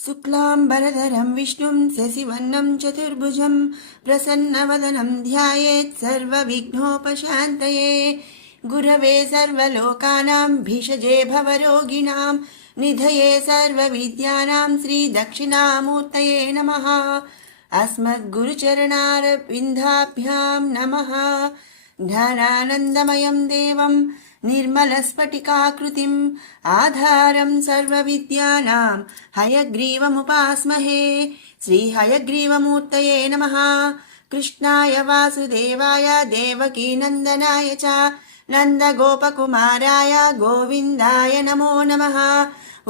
शुक्लाम्बरधरं विष्णुं शशिवर्णं चतुर्भुजं प्रसन्नवदनं ध्यायेत् सर्वविघ्नोपशान्तये। गुरवे सर्वलोकानां भिषजे भवरोगिणां निधये सर्वविद्यानां श्रीदक्षिणामूर्तये नमः। अस्मद्गुरुचरणारविन्दाभ्यां नमः। ध्यानानन्दमयं देवं निर्मलस्फटिकाकृतिम् आधारं सर्वविद्यानां हयग्रीवमुपास्महे। श्रीहयग्रीवमूर्तये नमः। कृष्णाय वासुदेवाय देवकीनन्दनाय च नन्दगोपकुमाराय गोविन्दाय नमो नमः।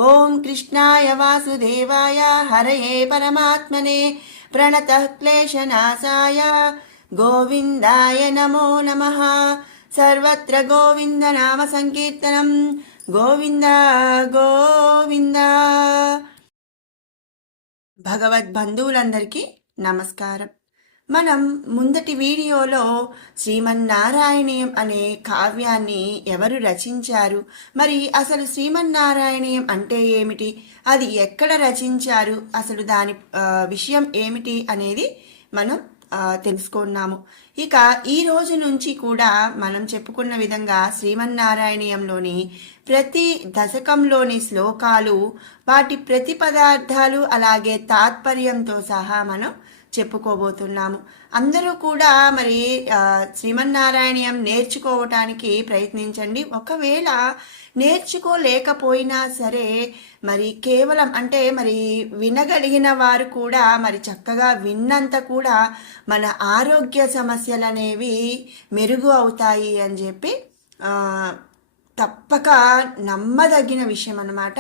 ॐ कृष्णाय वासुदेवाय हरये परमात्मने प्रणतः क्लेशनाशाय गोविन्दाय नमो नमः। सर्वत्र गोविंद नाम संकीर्तనం గోవింద గోవింద। భగవద్బంధువులందరికీ నమస్కారం। మనం ముందటి వీడియోలో శ్రీమన్నారాయణీయం అనే కావ్యాన్ని ఎవరు రచించారు, మరి అసలు శ్రీమన్నారాయణీయం అంటే ఏమిటి, అది ఎక్కడ రచించారు, అసలు దాని విషయం ఏమిటి అనేది మనం తెలుసుకున్నాము। ఇక ఈ రోజు నుంచి కూడా మనం చెప్పుకున్న విధంగా శ్రీమన్నారాయణీయంలోని ప్రతి దశకంలోని శ్లోకాలు, వాటి ప్రతి పదార్థాలు, అలాగే తాత్పర్యంతో సహా మనం చెప్పుకోబోతున్నాము। అందరూ కూడా మరి శ్రీమన్నారాయణీయం నేర్చుకోవటానికి ప్రయత్నించండి। ఒకవేళ నేర్చుకోలేకపోయినా సరే మరి కేవలం అంటే మరి వినగలిగిన వారు కూడా మరి చక్కగా విన్నంత కూడా మన ఆరోగ్య సమస్యలు అనేవి మెరుగు అవుతాయి అని చెప్పి తప్పక నమ్మదగిన విషయం అన్నమాట।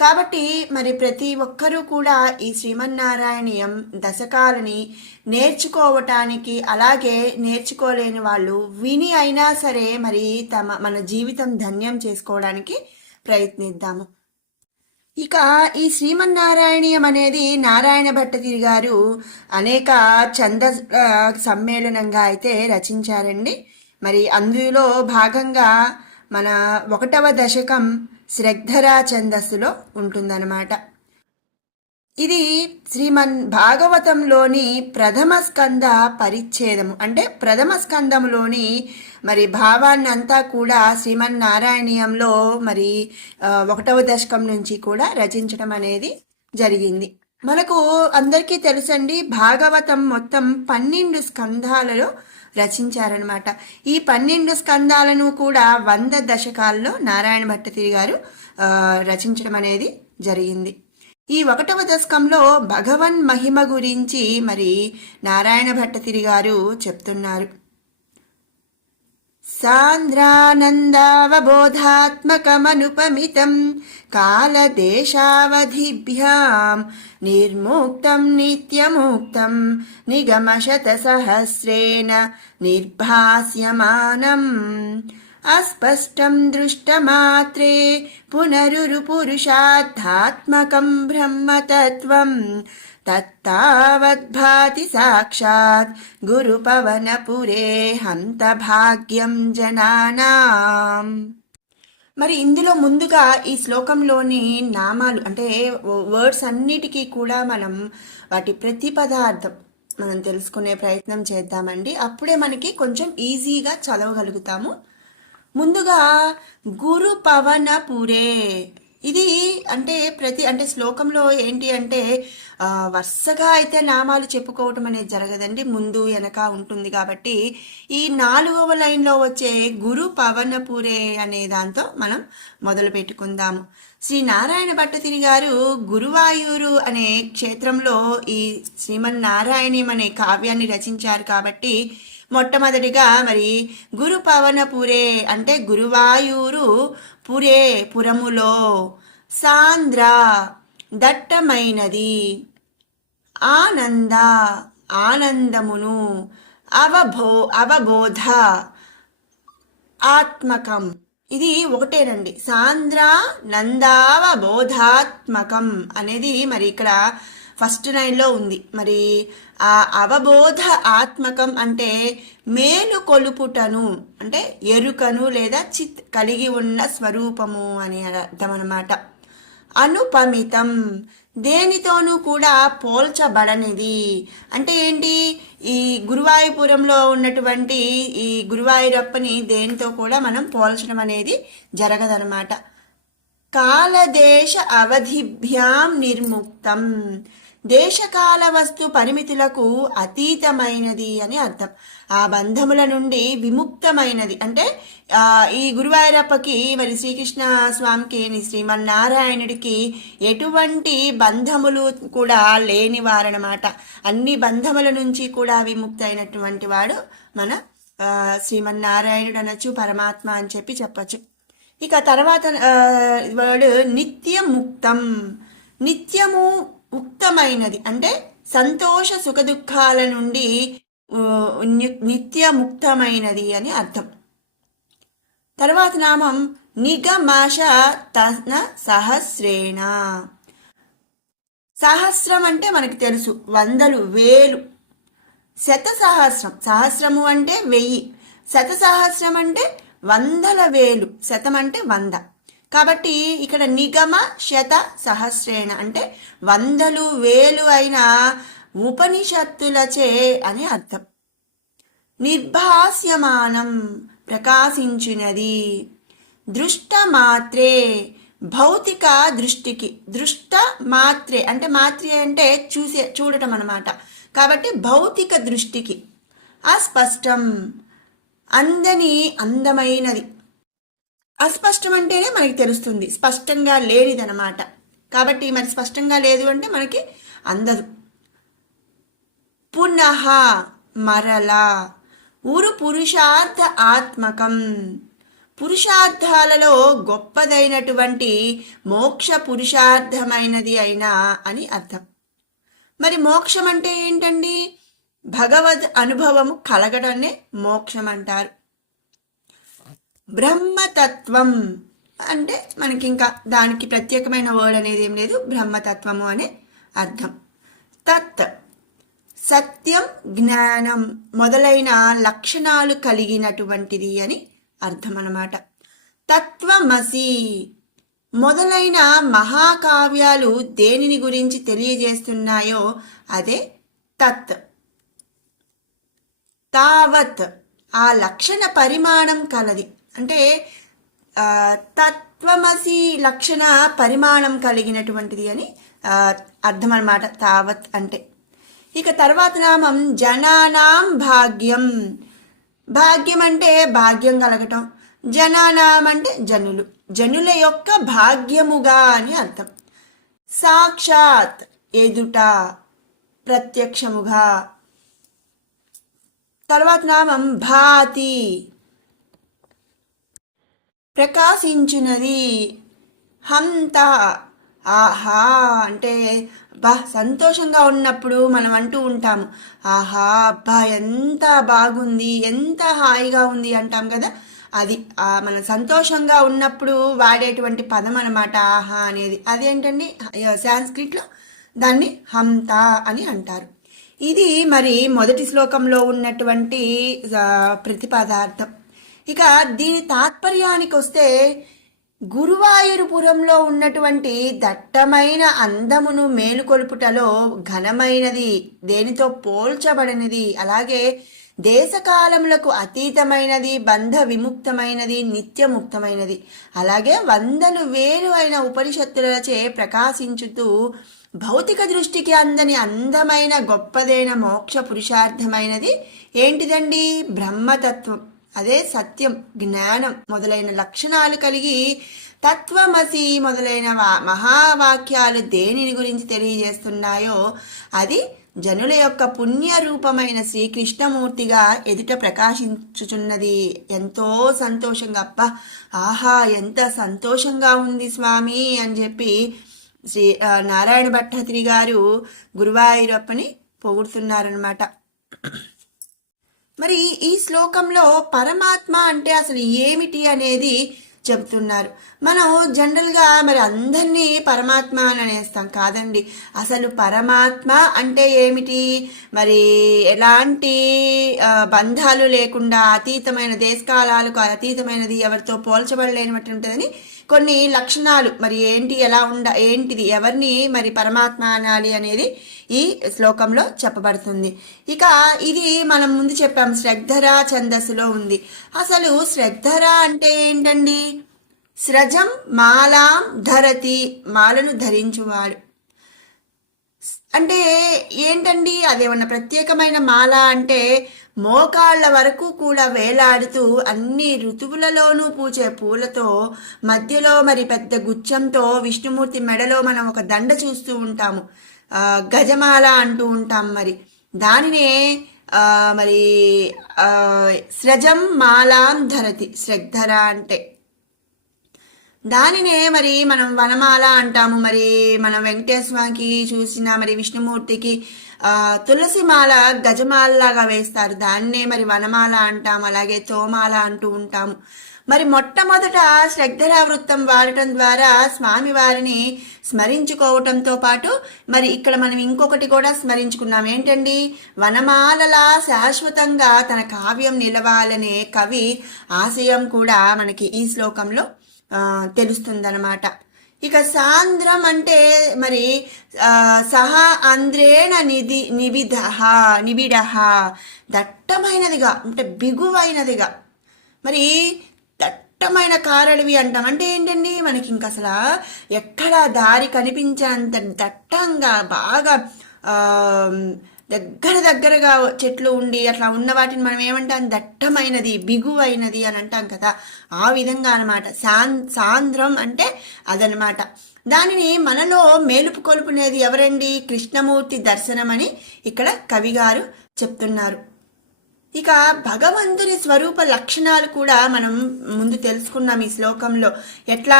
కాబట్టి మరి ప్రతి ఒక్కరూ కూడా ఈ శ్రీమన్నారాయణీయం దశకాలని నేర్చుకోవటానికి, అలాగే నేర్చుకోలేని వాళ్ళు విని అయినా సరే మరి మన జీవితం ధన్యం చేసుకోవడానికి ప్రయత్నిద్దాము। ఇక ఈ శ్రీమన్నారాయణీయం అనేది నారాయణ భట్టతిరి గారు అనేక ఛంద సమ్మేళనంగా అయితే రచించారండి। మరి అందులో భాగంగా మన 1వ దశకం శ్రద్ధరా ఛందస్సులో ఉంటుందన్నమాట। ఇది శ్రీమన్ భాగవతంలోని ప్రథమ స్కంద పరిచ్ఛేదము, అంటే ప్రథమ స్కందములోని మరి భావాన్ని అంతా కూడా శ్రీమన్నారాయణీయంలో మరి 1వ దశకం నుంచి కూడా రచించడం అనేది జరిగింది। మనకు అందరికీ తెలుసండి, భాగవతం మొత్తం 12 స్కంధాలలో రచించారనమాట। ఈ 12 స్కందాలను కూడా 100 దశకాల్లో నారాయణ భట్టతిరి గారు రచించడం అనేది జరిగింది। ఈ 1వ దశకంలో భగవన్ మహిమ గురించి మరి నారాయణ భట్టతిరి గారు చెప్తున్నారు। సాంద్రానందావబోధాత్మకమనుపమితం కాలదేశావధిభ్యాం నిర్ముక్తం నిత్యముక్తం నిగమశతసహస్రేణ నిర్భాస్యమానం అస్పష్టం దృష్టమాత్రే పునరురుపురుషార్థాత్మకం బ్రహ్మతత్వం తత్తావద్భాతి సాక్షాత్ గురుపవనపురే హంత భాగ్యం జనానాం। మరి ఇందులో ముందుగా ఈ శ్లోకంలోని నామాలు అంటే వర్డ్స్ అన్నిటికీ కూడా మనం వాటి ప్రతి పదార్థం మనం తెలుసుకునే ప్రయత్నం చేద్దామండి। అప్పుడే మనకి కొంచెం ఈజీగా చదవగలుగుతాము। ముందుగా గురు పవనపురే, ఇది అంటే అంటే శ్లోకంలో ఏంటి అంటే వరుసగా అయితే నామాలు చెప్పుకోవటం అనేది జరగదండి, ముందు వెనక ఉంటుంది కాబట్టి ఈ 4వ లైన్లో వచ్చే గురు పవనపురే అనే దాంతో మనం మొదలు పెట్టుకుందాము। శ్రీ నారాయణ భట్టతిరి గారు గురువాయూరు అనే క్షేత్రంలో ఈ శ్రీమన్నారాయణీయం అనే కావ్యాన్ని రచించారు కాబట్టి మొట్టమొదటిగా మరి గురు పవనపురే అంటే గురువాయూరు, పురే పురములో, సాంద్ర దట్టమైనది, ఆనంద ఆనందమును, అవబోధ ఆత్మకం, ఇది ఒకటేనండి, సాంద్ర నందావబోధాత్మకం అనేది మరి ఇక్కడ ఫస్ట్ లైన్లో ఉంది। మరి ఆ అవబోధ ఆత్మకం అంటే మేలు కొలుపుటను అంటే ఎరుకను లేదా కలిగి ఉన్న స్వరూపము అని అర్థం అన్నమాట। అనుపమితం దేనితోనూ కూడా పోల్చబడనిది. అంటే ఏంటి? ఈ గురువాయూపురంలో ఉన్నటువంటి ఈ గురువాయూరప్పని దేనితో కూడా మనం పోల్చడం అనేది జరగదనమాట. కాలదేశ అవధిభ్యాం నిర్ముక్తం, దేశకాల వస్తు పరిమితులకు అతీతమైనది అని అర్థం. ఆ బంధముల నుండి విముక్తమైనది. అంటే ఈ గురువాయూరప్పకి మరి శ్రీకృష్ణ స్వామికి శ్రీమన్నారాయణుడికి ఎటువంటి బంధములు కూడా లేని వారనమాట. అన్ని బంధముల నుంచి కూడా విముక్తైనటువంటి వాడు మన శ్రీమన్నారాయణుడు అనొచ్చు, పరమాత్మ అని చెప్పచ్చు. ఇక తర్వాత వర్డ్ నిత్యముక్తం, నిత్యము ముక్తమైనది అంటే సంతోష సుఖ దుఃఖాల నుండి నిత్యముక్తమైనది అని అర్థం. తర్వాత నామం నిగమాష తన సహస్రేణ. సహస్రం అంటే మనకి తెలుసు, వందలు, వేలు. శత సహస్రం, సహస్రము అంటే 1000, శత సహస్రం అంటే వందల వేలు, శతం అంటే 100. కాబట్టి ఇక్కడ నిగమ శత సహస్రేణ అంటే వందలు వేలు అయిన ఉపనిషత్తులచే అని అర్థం. నిర్భాస్యమానం ప్రకాశించినది. దృష్ట మాత్రే భౌతిక దృష్టికి, దృష్ట మాత్రే అంటే మాత్రే అంటే చూడటం అన్నమాట. కాబట్టి భౌతిక దృష్టికి. అస్పష్టం అందని అందమైనది. అస్పష్టం అంటేనే మనకి తెలుస్తుంది, స్పష్టంగా లేనిదనమాట. కాబట్టి మరి స్పష్టంగా లేదు అంటే మనకి అందదు. పునః మరలా. ఉరు పురుషార్థ ఆత్మకం, పురుషార్థాలలో గొప్పదైనటువంటి మోక్ష పురుషార్థమైనది అయినా అని అర్థం. మరి మోక్షం అంటే ఏంటండి? భగవద్ అనుభవము కలగడాన్నే మోక్షం అంటారు. బ్రహ్మతత్వం అంటే మనకి ఇంకా దానికి ప్రత్యేకమైన వర్డ్ అనేది ఏం లేదు, బ్రహ్మతత్వము అనే అర్థం. తత్ సత్యం, జ్ఞానం మొదలైన లక్షణాలు కలిగినటువంటిది అని అర్థం అన్నమాట. తత్వమసి మొదలైన మహాకావ్యాలు దేనిని గురించి తెలియజేస్తున్నాయో అదే తత్. తావత్ ఆ లక్షణ పరిమాణం కలది. అంటే తత్వమసి లక్షణ పరిమాణం కలిగినటువంటిది అని అర్థం అన్నమాట తావత్ అంటే. ఇక తర్వాత నామం జనానాం భాగ్యం. భాగ్యం అంటే భాగ్యం కలగటం, జనానాం అంటే జనులు, జనుల యొక్క భాగ్యముగా అని అర్థం. సాక్షాత్ ఎదుట, ప్రత్యక్షముగా. తర్వాత నామం భాతి ప్రకాశించున్నది. హంత ఆహా అంటే అబ్బా సంతోషంగా ఉన్నప్పుడు మనం అంటూ ఉంటాము, ఆహా అబ్బా ఎంత బాగుంది, ఎంత హాయిగా ఉంది అంటాం కదా. అది మన సంతోషంగా ఉన్నప్పుడు వాడేటువంటి పదం అన్నమాట ఆహా అనేది. అదేంటండి సాంస్క్రిట్లో దాన్ని హంత అని అంటారు. ఇది మరి మొదటి శ్లోకంలో ఉన్నటువంటి ప్రతిపదార్థం. ఇక దీని తాత్పర్యానికి వస్తే, గురువాయూరుపురంలో ఉన్నటువంటి దట్టమైన అందమును మేలుకొలుపుటలో ఘనమైనది, దేనితో పోల్చబడినది, అలాగే దేశకాలములకు అతీతమైనది, బంధ విముక్తమైనది, నిత్యముక్తమైనది, అలాగే వందలు వేలు అయిన ఉపనిషత్తులచే ప్రకాశించుతూ భౌతిక దృష్టికి అందని అందమైన గొప్పదైన మోక్ష పురుషార్థమైనది ఏంటిదండి? బ్రహ్మతత్వం. అదే సత్యం, జ్ఞానం మొదలైన లక్షణాలు కలిగి తత్వమసి మొదలైన మహావాక్యాలు దేనిని గురించి తెలియజేస్తున్నాయో అది జనుల యొక్క పుణ్య రూపమైన శ్రీకృష్ణమూర్తిగా ఎదుట ప్రకాశించుచున్నది. ఎంతో సంతోషంగా, అబ్బా ఆహా ఎంత సంతోషంగా ఉంది స్వామి అని చెప్పి శ్రీ నారాయణ భట్టాద్రి గారు గురువాయూరప్పని పొగుడుతున్నారనమాట. మరి ఈ శ్లోకంలో పరమాత్మ అంటే అసలు ఏమిటి అనేది చెబుతున్నారు. మనం జనరల్గా మరి అందరినీ పరమాత్మ అని అనేస్తాం కాదండి. అసలు పరమాత్మ అంటే ఏమిటి? మరి ఎలాంటి బంధాలు లేకుండా అతీతమైన, దేశకాలాలకు అతీతమైనది, ఎవరితో పోల్చబడలేనటువంటిదని కొన్ని లక్షణాలు మరి ఎలా ఏంటిది ఎవరిని మరి పరమాత్మ అనాలి అనేది ఈ శ్లోకంలో చెప్పబడుతుంది. ఇక ఇది మనం ముందు చెప్పాం, శ్రద్ధర ఛందస్సులో ఉంది. అసలు శ్రద్ధర అంటే ఏంటండి? స్రజం మాలాం ధరతి, మాలను ధరించువాడు అంటే ఏంటండి? అదేమన్నా ప్రత్యేకమైన మాల అంటే మోకాళ్ళ వరకు కూడా వేలాడుతూ అన్ని ఋతువులలోనూ పూచే పూలతో మధ్యలో మరి పెద్ద గుచ్చంతో విష్ణుమూర్తి మెడలో మనం ఒక దండ చూస్తూ ఉంటాము, గజమాల అంటూ ఉంటాం. మరి దానినే మరి స్రజం మాలాం ధరతి, శ్రద్ధర అంటే దానినే మరి మనం వనమాల అంటాము. మరి మనం వెంకటేశ్వరకి చూసిన మరి విష్ణుమూర్తికి తులసి మాల గజమాలలాగా వేస్తారు, దాన్నే మరి వనమాల అంటాం. అలాగే తోమాల అంటూ ఉంటాము. మరి మొట్టమొదట శ్రద్ధరా వృత్తం వాడటం ద్వారా స్వామి వారిని స్మరించుకోవటంతో పాటు మరి ఇక్కడ మనం ఇంకొకటి కూడా స్మరించుకున్నాం. ఏంటండి? వనమాలలా శాశ్వతంగా తన కావ్యం నిలవాలనే కవి ఆశయం కూడా మనకి ఈ శ్లోకంలో తెలుస్తుందన్నమాట. ఇక సాంద్రం అంటే మరి సహా ఆంధ్రేణ నిబిడ, దట్టమైనదిగా అంటే బిగువైనదిగా, మరి దట్టమైన కారడివి అంటాం. అంటే ఏంటండి? మనకి ఇంక అసలు ఎక్కడ దారి కనిపించేంత దట్టంగా బాగా దగ్గరగా చెట్లు ఉండి అట్లా ఉన్న వాటిని మనం ఏమంటాం? దట్టమైనది, బిగువైనది అని అంటాం కదా, ఆ విధంగా అనమాట. సాంద్రం అంటే అదనమాట. దానిని మనలో మేలుపు కొలుపునేది ఎవరండి? కృష్ణమూర్తి దర్శనం అని ఇక్కడ కవిగారు చెప్తున్నారు. ఇక భగవంతుని స్వరూప లక్షణాలు కూడా మనం ముందు తెలుసుకున్నాం ఈ శ్లోకంలో. ఎట్లా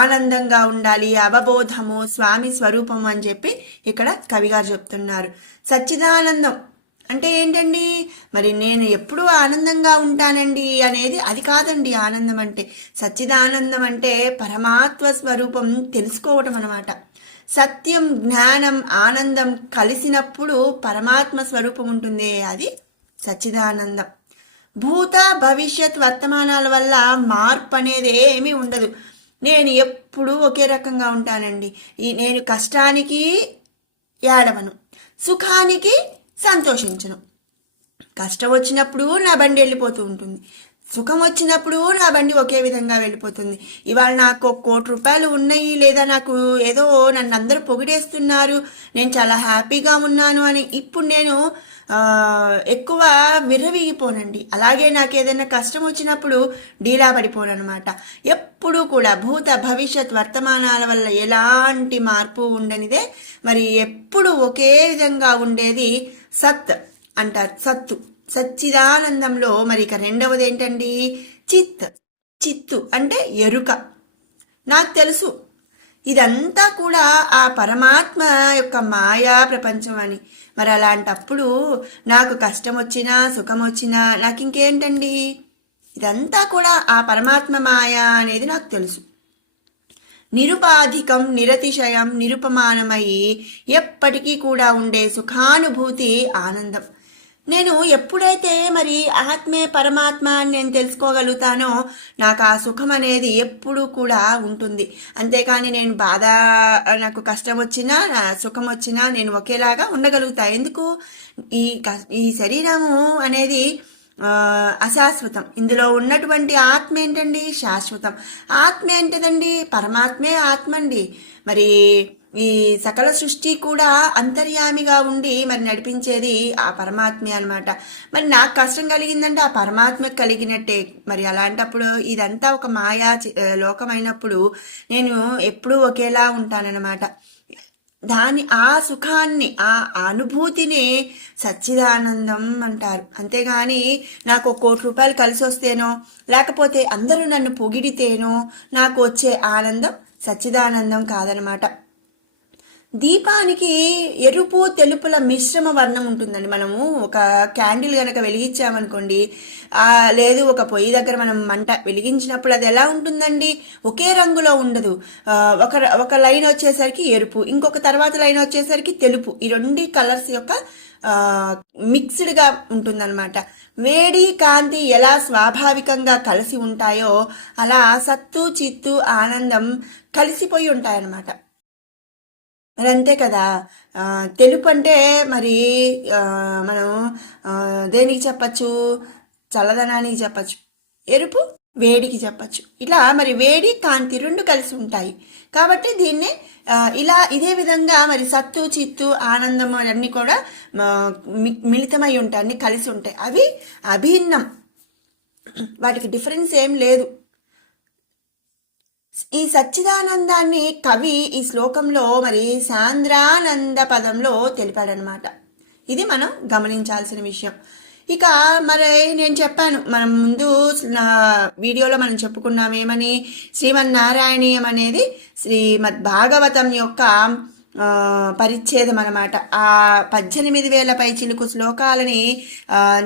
ఆనందంగా ఉండాలి, అవబోధము, స్వామి స్వరూపము అని చెప్పి ఇక్కడ కవిగారు చెప్తున్నారు. సచ్చిదానందం అంటే ఏంటండి? మరి నేను ఎప్పుడూ ఆనందంగా ఉంటానండి అనేది అది కాదండి ఆనందం అంటే. సచ్చిదానందం అంటే పరమాత్మ స్వరూపం తెలుసుకోవటం అనమాట. సత్యం, జ్ఞానం, ఆనందం కలిసినప్పుడు పరమాత్మ స్వరూపం ఉంటుంది, అది సచ్చిదానందం. భూత భవిష్యత్ వర్తమానాల వల్ల మార్పు అనేది ఏమీ ఉండదు. నేను ఎప్పుడూ ఒకే రకంగా ఉంటానండి. నేను కష్టానికి ఏడవను, సుఖానికి సంతోషించను. కష్టం వచ్చినప్పుడు నా బండి వెళ్ళిపోతూ ఉంటుంది, సుఖం వచ్చినప్పుడు నా బండి ఒకే విధంగా వెళ్ళిపోతుంది. ఇవాళ నాకు 1 కోటి రూపాయలు ఉన్నాయి, లేదా నాకు ఏదో నన్ను అందరూ పొగిడేస్తున్నారు, నేను చాలా హ్యాపీగా ఉన్నాను అని ఇప్పుడు నేను ఎక్కువ విర్రవీగిపోనండి. అలాగే నాకు ఏదైనా కష్టం వచ్చినప్పుడు డీలా పడిపోను అనమాట. ఎప్పుడూ కూడా భూత భవిష్యత్ వర్తమానాల వల్ల ఎలాంటి మార్పు ఉండనిదే, మరి ఎప్పుడు ఒకే విధంగా ఉండేది సత్ అంటారు. సత్తు, సచ్చిదానందంలో మరి ఇక రెండవది ఏంటండి? చిత్తు అంటే ఎరుక. నాకు తెలుసు ఇదంతా కూడా ఆ పరమాత్మ యొక్క మాయా ప్రపంచం అని. మరి అలాంటప్పుడు నాకు కష్టం వచ్చినా సుఖం వచ్చినా నాకు ఇంకేంటండి? ఇదంతా కూడా ఆ పరమాత్మ మాయా అనేది నాకు తెలుసు. నిరుపాధికం, నిరతిశయం, నిరుపమానమై ఎప్పటికీ కూడా ఉండే సుఖానుభూతి ఆనందం. నేను ఎప్పుడైతే మరి ఆత్మే పరమాత్మ అని నేను తెలుసుకోగలుగుతానో నాకు ఆ సుఖం అనేది ఎప్పుడూ కూడా ఉంటుంది. అంతేకాని నేను బాధ, నాకు కష్టం వచ్చినా సుఖం వచ్చినా నేను ఒకేలాగా ఉండగలుగుతా. ఎందుకు? ఈ శరీరము అనేది అశాశ్వతం. ఇందులో ఉన్నటువంటి ఆత్మ ఏంటండి? శాశ్వతం. ఆత్మ ఏంటిదండి? పరమాత్మే ఆత్మ అండి. మరి ఈ సకల సృష్టి కూడా అంతర్యామిగా ఉండి మరి నడిపించేది ఆ పరమాత్మే అనమాట. మరి నాకు కష్టం కలిగిందంటే ఆ పరమాత్మకు కలిగినట్టే. మరి అలాంటప్పుడు ఇదంతా ఒక మాయా లోకమైనప్పుడు నేను ఎప్పుడూ ఒకేలా ఉంటానన్నమాట. ఆ సుఖాన్ని, ఆ అనుభూతిని సచ్చిదానందం అంటారు. అంతేగాని నాకు 1 కోటి రూపాయలు కలిసి వస్తేనో, లేకపోతే అందరూ నన్ను పొగిడితేనో నాకు వచ్చే ఆనందం సచ్చిదానందం కాదనమాట. దీపానికి ఎరుపు తెలుపుల మిశ్రమ వర్ణం ఉంటుందండి. మనము ఒక క్యాండిల్ కనుక వెలిగించామనుకోండి, లేదు ఒక పొయ్యి దగ్గర మనం మంట వెలిగించినప్పుడు అది ఎలా ఉంటుందండి, ఒకే రంగులో ఉండదు. ఒక ఒక లైన్ వచ్చేసరికి ఎరుపు, ఇంకొక తర్వాత లైన్ వచ్చేసరికి తెలుపు. ఈ రెండు కలర్స్ యొక్క మిక్స్డ్గా ఉంటుందన్నమాట. వేడి కాంతి ఎలా స్వాభావికంగా కలిసి ఉంటాయో అలా సత్తు చిత్తు ఆనందం కలిసిపోయి ఉంటాయన్నమాట. మరి అంతే కదా. తెలుపు అంటే మరి మనం దేనికి చెప్పచ్చు, చల్లదనానికి చెప్పచ్చు. ఎరుపు వేడికి చెప్పచ్చు. ఇలా మరి వేడి కాంతి రెండు కలిసి ఉంటాయి కాబట్టి దీన్నే ఇలా ఇదే విధంగా మరి సత్తు చిత్తు ఆనందం అన్నీ కూడా మిళితమై ఉంటాయి, అన్ని కలిసి ఉంటాయి. అవి అభిన్నం, వాటికి డిఫరెన్స్ ఏం లేదు. ఈ సచ్చిదానందాన్ని కవి ఈ శ్లోకంలో మరి సాంద్రానంద పదంలో తెలిపాడనమాట. ఇది మనం గమనించాల్సిన విషయం. ఇక మరి నేను చెప్పాను, మనం ముందు వీడియోలో మనం చెప్పుకున్నాం ఏమని, శ్రీమన్నారాయణీయం అనేది శ్రీమద్ భాగవతం యొక్క పరిచ్ఛేదం అనమాట. ఆ 18,000 పైచిలుకు శ్లోకాలని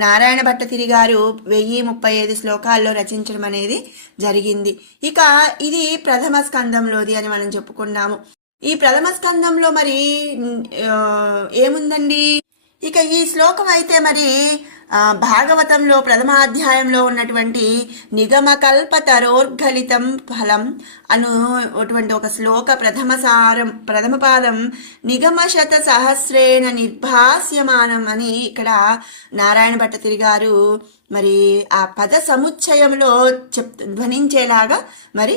నారాయణ భట్టతిరి గారు 1035 శ్లోకాల్లో రచించడం అనేది జరిగింది. ఇక ఇది ప్రథమ స్కందంలోది అని మనం చెప్పుకున్నాము. ఈ ప్రథమ స్కందంలో మరి ఏముందండి, ఇక ఈ శ్లోకం అయితే మరి భాగవతంలో ప్రథమాధ్యాయంలో ఉన్నటువంటి నిగమకల్పతరోర్గలితం ఫలం అటువంటి ఒక శ్లోక ప్రథమ పాదం నిగమశత సహస్రేణ నిర్భాస్యమానం అని ఇక్కడ నారాయణ భట్టతిరి గారు మరి ఆ పద సముచ్చయంలో ధ్వనించేలాగా మరి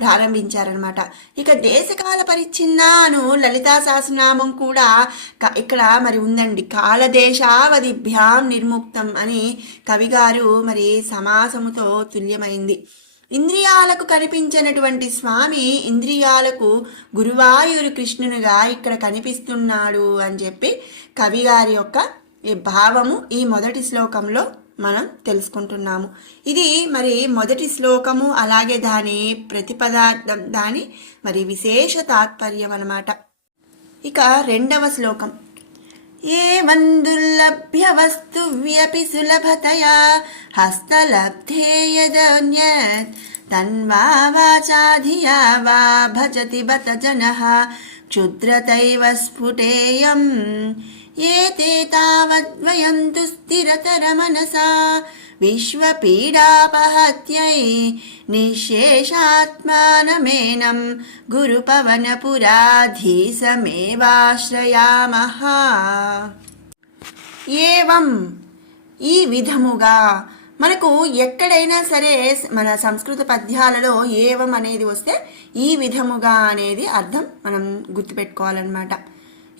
ప్రారంభించారనమాట. ఇక దేశకాల పరిచ్ఛిన్నాను లలితా సహస్రనామం కూడా ఇక్కడ మరి ఉందండి. కాలదేశావధిభ్యాం నిర్ముక్తం అని కవిగారు మరి సమాసముతో తుల్యమైంది. ఇంద్రియాలకు కనిపించినటువంటి స్వామి ఇంద్రియాలకు గురువాయూరు కృష్ణునిగా ఇక్కడ కనిపిస్తున్నాడు అని చెప్పి కవిగారి యొక్క ఈ భావము ఈ మొదటి శ్లోకంలో మనం తెలుసుకుంటున్నాము. ఇది మరి మొదటి శ్లోకము, అలాగే దాని ప్రతిపదార్థం, దాని మరి విశేష తాత్పర్యం అన్నమాట. ఇక రెండవ శ్లోకం, ఏవం దుర్లభ్య వస్తువ్యపి సులభతయా హస్తలబ్ధేయదన్యత్ తన్వా వాచాధియా వా భజతి బత జనః క్షుద్రతైవ స్ఫుటేయం ఏతే తావద్వయం తు స్థిరతర మనసా విశ్వపీడాపహత్యై నిశేషాత్మానమేనం గురుపవనపురాధీశమేవాశ్రయామః. ఏవం ఈ విధముగా, మనకు ఎక్కడైనా సరే మన సంస్కృత పద్యాలలో ఏవం అనేది వస్తే ఈ విధముగా అనేది అర్థం మనం గుర్తుపెట్టుకోవాలన్నమాట.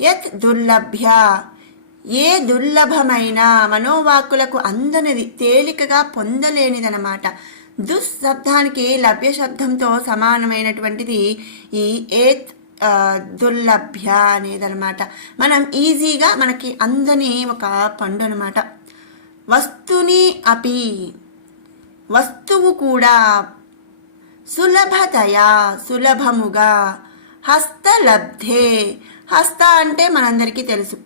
యత్ దుర్లభ్య, ఏ దుర్లభమైన మనోవాక్కులకు అందనిది, తేలికగా పొందలేనిదనమాట. దుశబ్దానికి లభ్య శబ్దంతో సమానమైనటువంటిది ఈ ఏత్ దుర్లభ్య అనేదనమాట. మనం ఈజీగా మనకి అందని ఒక పండు అనమాట. వస్తుని అపి, వస్తువు కూడా, సులభతయా సులభముగా, హస్తలబ్ధే, హస్త అంటే మనందరికీ తెలుసు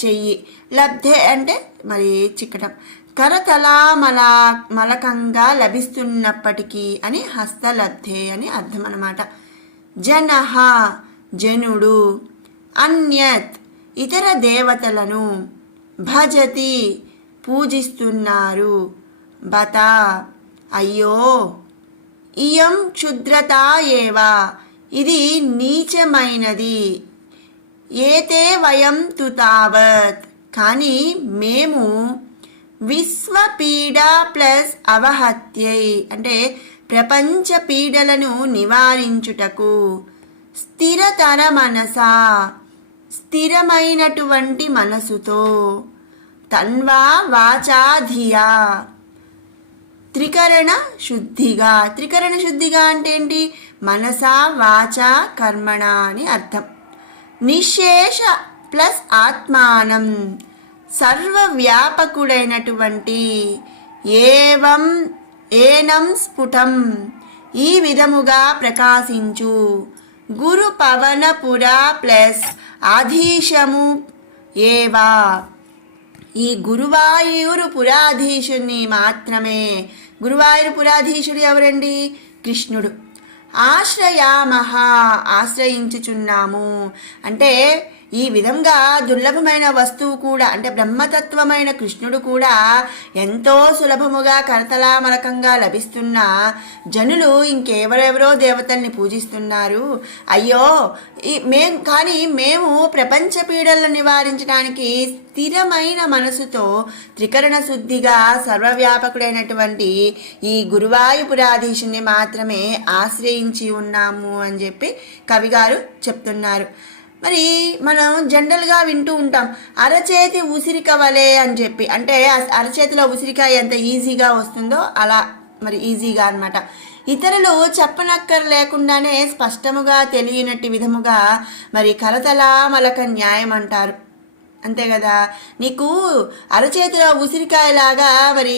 చెయ్యి, లబ్ధే అంటే మరి చిక్కటం, కరతలా మలకంగా లభిస్తున్నప్పటికీ అని హస్తలబ్ధే అని అర్థం అన్నమాట. జనః జనుడు, అన్యత్ ఇతర దేవతలను, భజతి పూజిస్తున్నారు, బత అయ్యో, ఇయం క్షుద్రత ఏవా ఇది నీచమైనది, ఏతే వయం తు తావత్ కానీ మేము, విశ్వపీడ ప్లస్ అవహత్యై అంటే ప్రపంచ పీడలను నివారించుటకు, స్థిరతర మనసా స్థిరమైనటువంటి మనసుతో, తన్వా వాచాధియా త్రికరణ శుద్ధిగా, త్రికరణ శుద్ధిగా అంటే ఏంటి, మనసా వాచ కర్మణ అని అర్థం. నిశేష ప్లస్ ఆత్మానం సర్వవ్యాపకుడైనటువంటి, ఏనం స్ఫుటం ఈ విధముగా ప్రకాశించు, గురు పవనపురా ప్లస్ ఆధీశము ఏవా. ఈ గురువాయూరు పురాధీశుని మాత్రమే. గురువాయూరు పురాధీశుడు ఎవరండి? కృష్ణుడు. ఆశ్రయామహ ఆశ్రయించుచున్నాము అంటే ఈ విధంగా దుర్లభమైన వస్తువు కూడా అంటే బ్రహ్మతత్వమైన కృష్ణుడు కూడా ఎంతో సులభముగా కరతలామలకంగా లభిస్తున్న జనులు ఇంకెవరెవరో దేవతల్ని పూజిస్తున్నారు. అయ్యో మేము ప్రపంచ పీడలను నివారించడానికి స్థిరమైన మనసుతో త్రికరణ శుద్ధిగా సర్వవ్యాపకుడైనటువంటి ఈ గురువాయూపురాధీశుని మాత్రమే ఆశ్రయించి ఉన్నాము అని చెప్పి కవిగారు చెప్తున్నారు. మరి మనం జనరల్గా వింటూ ఉంటాం అరచేతి ఉసిరిక వలె అని చెప్పి. అంటే అరచేతిలో ఉసిరికాయ ఎంత ఈజీగా వస్తుందో అలా మరి ఈజీగా అన్నమాట. ఇతరులు చెప్పనక్కర లేకుండానే స్పష్టముగా తెలియనట్టి విధముగా మరి కరతలామలక న్యాయం అంటారు. అంతే కదా, నీకు అరచేతిలో ఉసిరికాయలాగా మరి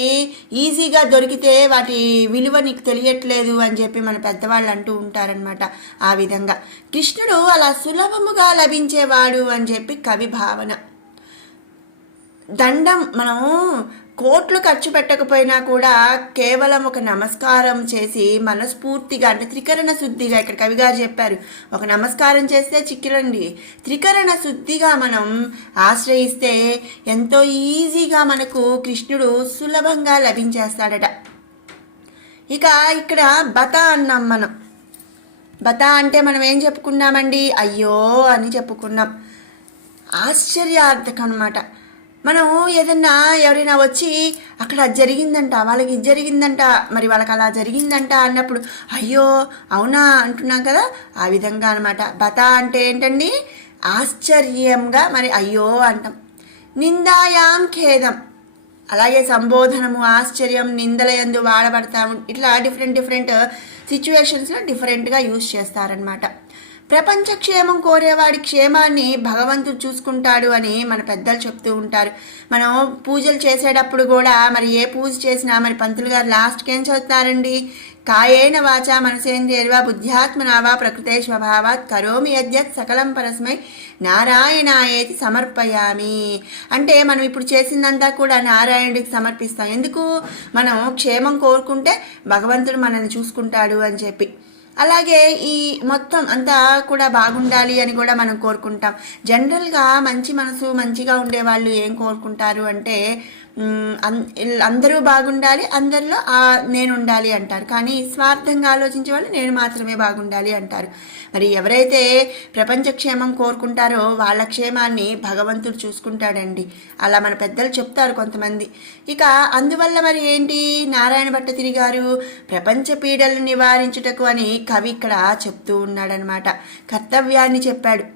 ఈజీగా దొరికితే వాటి విలువ నీకు తెలియట్లేదు అని చెప్పి మన పెద్దవాళ్ళు అంటూ ఉంటారనమాట. ఆ విధంగా కృష్ణుడు అలా సులభముగా లభించేవాడు అని చెప్పి కవి భావన. దండం మనం కోట్లు ఖర్చు పెట్టకపోయినా కూడా కేవలం ఒక నమస్కారం చేసి మనస్ఫూర్తిగా అంటే త్రికరణ శుద్ధిగా, ఇక్కడ కవిగారు చెప్పారు ఒక నమస్కారం చేస్తే చిక్కిరండి, త్రికరణ శుద్ధిగా మనం ఆశ్రయిస్తే ఎంతో ఈజీగా మనకు కృష్ణుడు సులభంగా లభించేస్తాడట. ఇక ఇక్కడ బత అన్నాం మనం. బత అంటే మనం ఏం చెప్పుకున్నామండి? అయ్యో అని చెప్పుకున్నాం. ఆశ్చర్యార్థకం అన్నమాట. మనం ఏదన్నా ఎవరైనా వచ్చి అక్కడ జరిగిందంట, వాళ్ళకి ఇది జరిగిందంట, మరి వాళ్ళకి అలా జరిగిందంట అన్నప్పుడు అయ్యో అవునా అంటున్నాం కదా, ఆ విధంగా అనమాట. బత అంటే ఏంటండి? ఆశ్చర్యంగా మరి అయ్యో అంటాం. నిందాయాం ఖేదం, అలాగే సంబోధనము ఆశ్చర్యం నిందల యందు వాడబడతాము. ఇట్లా డిఫరెంట్ సిచ్యువేషన్స్లో డిఫరెంట్గా యూజ్ చేస్తారనమాట. ప్రపంచ క్షేమం కోరేవాడి క్షేమాన్ని భగవంతుడు చూసుకుంటాడు అని మన పెద్దలు చెప్తూ ఉంటారు. మనం పూజలు చేసేటప్పుడు కూడా మరి ఏ పూజ చేసినా మరి పంతులు గారు లాస్ట్కి ఏం చదువుతారండి? కాయేన వాచా మనసేంద్రియర్వా బుద్ధ్యాత్మనావా ప్రకృతే స్వభావాత్ కరోమి యద్యత్ సకలం పరస్మై నారాయణాయేతి సమర్పయామి. అంటే మనం ఇప్పుడు చేసిందంతా కూడా నారాయణుడికి సమర్పిస్తాం. ఎందుకు? మనం క్షేమం కోరుకుంటే భగవంతుడు మనల్ని చూసుకుంటాడు అని చెప్పి. అలాగే ఈ మొత్తం అంతా కూడా బాగుండాలి అని కూడా మనం కోరుకుంటాం. జనరల్గా మంచి మనసు మంచిగా ఉండేవాళ్ళు ఏం కోరుకుంటారు అంటే అందరూ బాగుండాలి, అందరిలో నేను ఉండాలి అంటారు. కానీ స్వార్థంగా ఆలోచించే వాళ్ళు నేను మాత్రమే బాగుండాలి అంటారు. మరి ఎవరైతే ప్రపంచ క్షేమం కోరుకుంటారో వాళ్ళ క్షేమాన్ని భగవంతుడు చూసుకుంటాడండి. అలా మన పెద్దలు చెప్తారు కొంతమంది. ఇక అందువల్ల మరి ఏంటి, నారాయణ భట్టతిరి గారు ప్రపంచ పీడలను నివారించుటకు అని కవి ఇక్కడ చెప్తూ ఉన్నాడనమాట. కర్తవ్యాన్ని చెప్పాడు.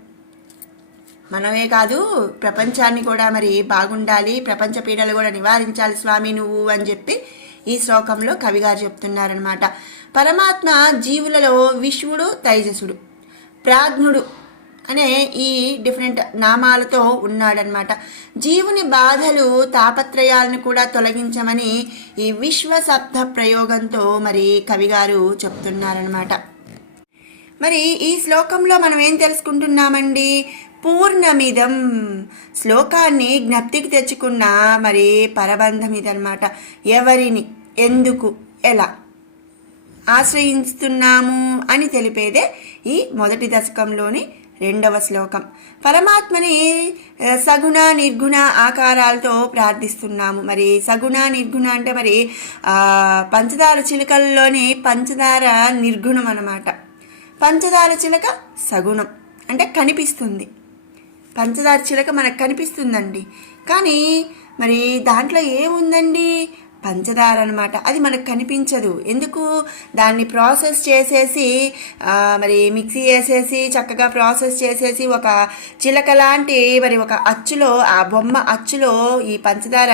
మనమే కాదు ప్రపంచాన్ని కూడా మరి బాగుండాలి, ప్రపంచ పీడలు కూడా నివారించాలి స్వామి నువ్వు అని చెప్పి ఈ శ్లోకంలో కవిగారు చెప్తున్నారనమాట. పరమాత్మ జీవులలో విశ్వుడు, తైజసుడు, ప్రాజ్ఞుడు అనే ఈ డిఫరెంట్ నామాలతో ఉన్నాడనమాట. జీవుని బాధలు తాపత్రయాలను కూడా తొలగించమని ఈ విశ్వ శబ్ద ప్రయోగంతో మరి కవిగారు చెప్తున్నారనమాట. మరి ఈ శ్లోకంలో మనం ఏం తెలుసుకుంటున్నామండి? పూర్ణమిదం శ్లోకాన్ని జ్ఞప్తికి తెచ్చుకున్న మరి పరబంధం ఇదనమాట. ఎవరిని, ఎందుకు, ఎలా ఆశ్రయిస్తున్నాము అని తెలిపేదే ఈ మొదటి దశకంలోని 2వ శ్లోకం. పరమాత్మని సగుణ నిర్గుణ ఆకారాలతో ప్రార్థిస్తున్నాము. మరి సగుణ నిర్గుణ అంటే మరి పంచదార చిలుకల్లోని పంచదార నిర్గుణం అన్నమాట. పంచదార చిలక సగుణం అంటే కనిపిస్తుంది. పంచదార చిలక మనకు కనిపిస్తుందండి, కానీ మరి దాంట్లో ఏముందండి? పంచదార అనమాట. అది మనకు కనిపించదు. ఎందుకు? దాన్ని ప్రాసెస్ చేసేసి మరి మిక్సీ వేసేసి చక్కగా ప్రాసెస్ చేసేసి ఒక చిలక లాంటి మరి ఒక అచ్చులో, ఆ బొమ్మ అచ్చులో ఈ పంచదార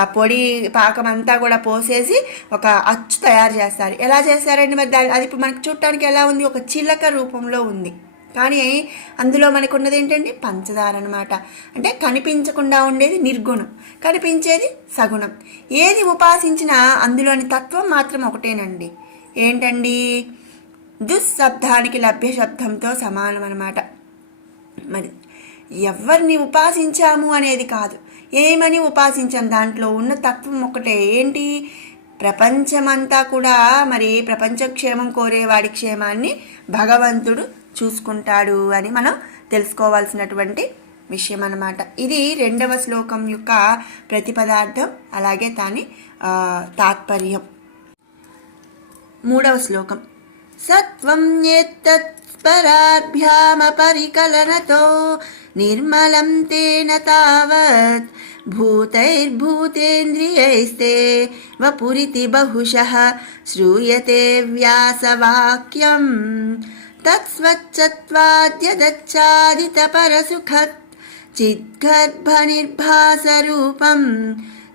ఆ పొడి పాకం అంతా కూడా పోసేసి ఒక అచ్చు తయారు చేస్తారు. ఎలా చేస్తారండి మరి అది ఇప్పుడు మనకు చూడటానికి ఎలా ఉంది? ఒక చిలక రూపంలో ఉంది. కానీ అందులో మనకు ఉన్నది ఏంటండి? పంచదార అనమాట. అంటే కనిపించకుండా ఉండేది నిర్గుణం, కనిపించేది సగుణం. ఏది ఉపాసించినా అందులోని తత్వం మాత్రం ఒకటేనండి. ఏంటండి? దుశ్శబ్దానికి లభ్య శబ్దంతో సమానం అన్నమాట. మరి ఎవరిని ఉపాసించాము అనేది కాదు, ఏమని ఉపాసించాం, దాంట్లో ఉన్న తత్వం ఒకటే. ఏంటి? ప్రపంచమంతా కూడా మరి ప్రపంచ క్షేమం కోరేవాడి క్షేమాన్ని భగవంతుడు చూసుకుంటాడు అని మనం తెలుసుకోవాల్సినటువంటి విషయం అన్నమాట. ఇది 2వ శ్లోకం యొక్క ప్రతిపదార్థం, అలాగే దాని తాత్పర్యం. 3వ శ్లోకం. సత్వం యత్తత్పరాభ్యామపరికలనతో నిర్మలం తేన తావత్ భూతైర్భూతేంద్రియైస్తే వపురితి బహుశః శ్రూయతే వ్యాసవాక్యం తత్స్వచ్ఛత్వాద్యదచ్ఛాదితపరసుఖత్ చిద్గర్భనిర్భాసరూపం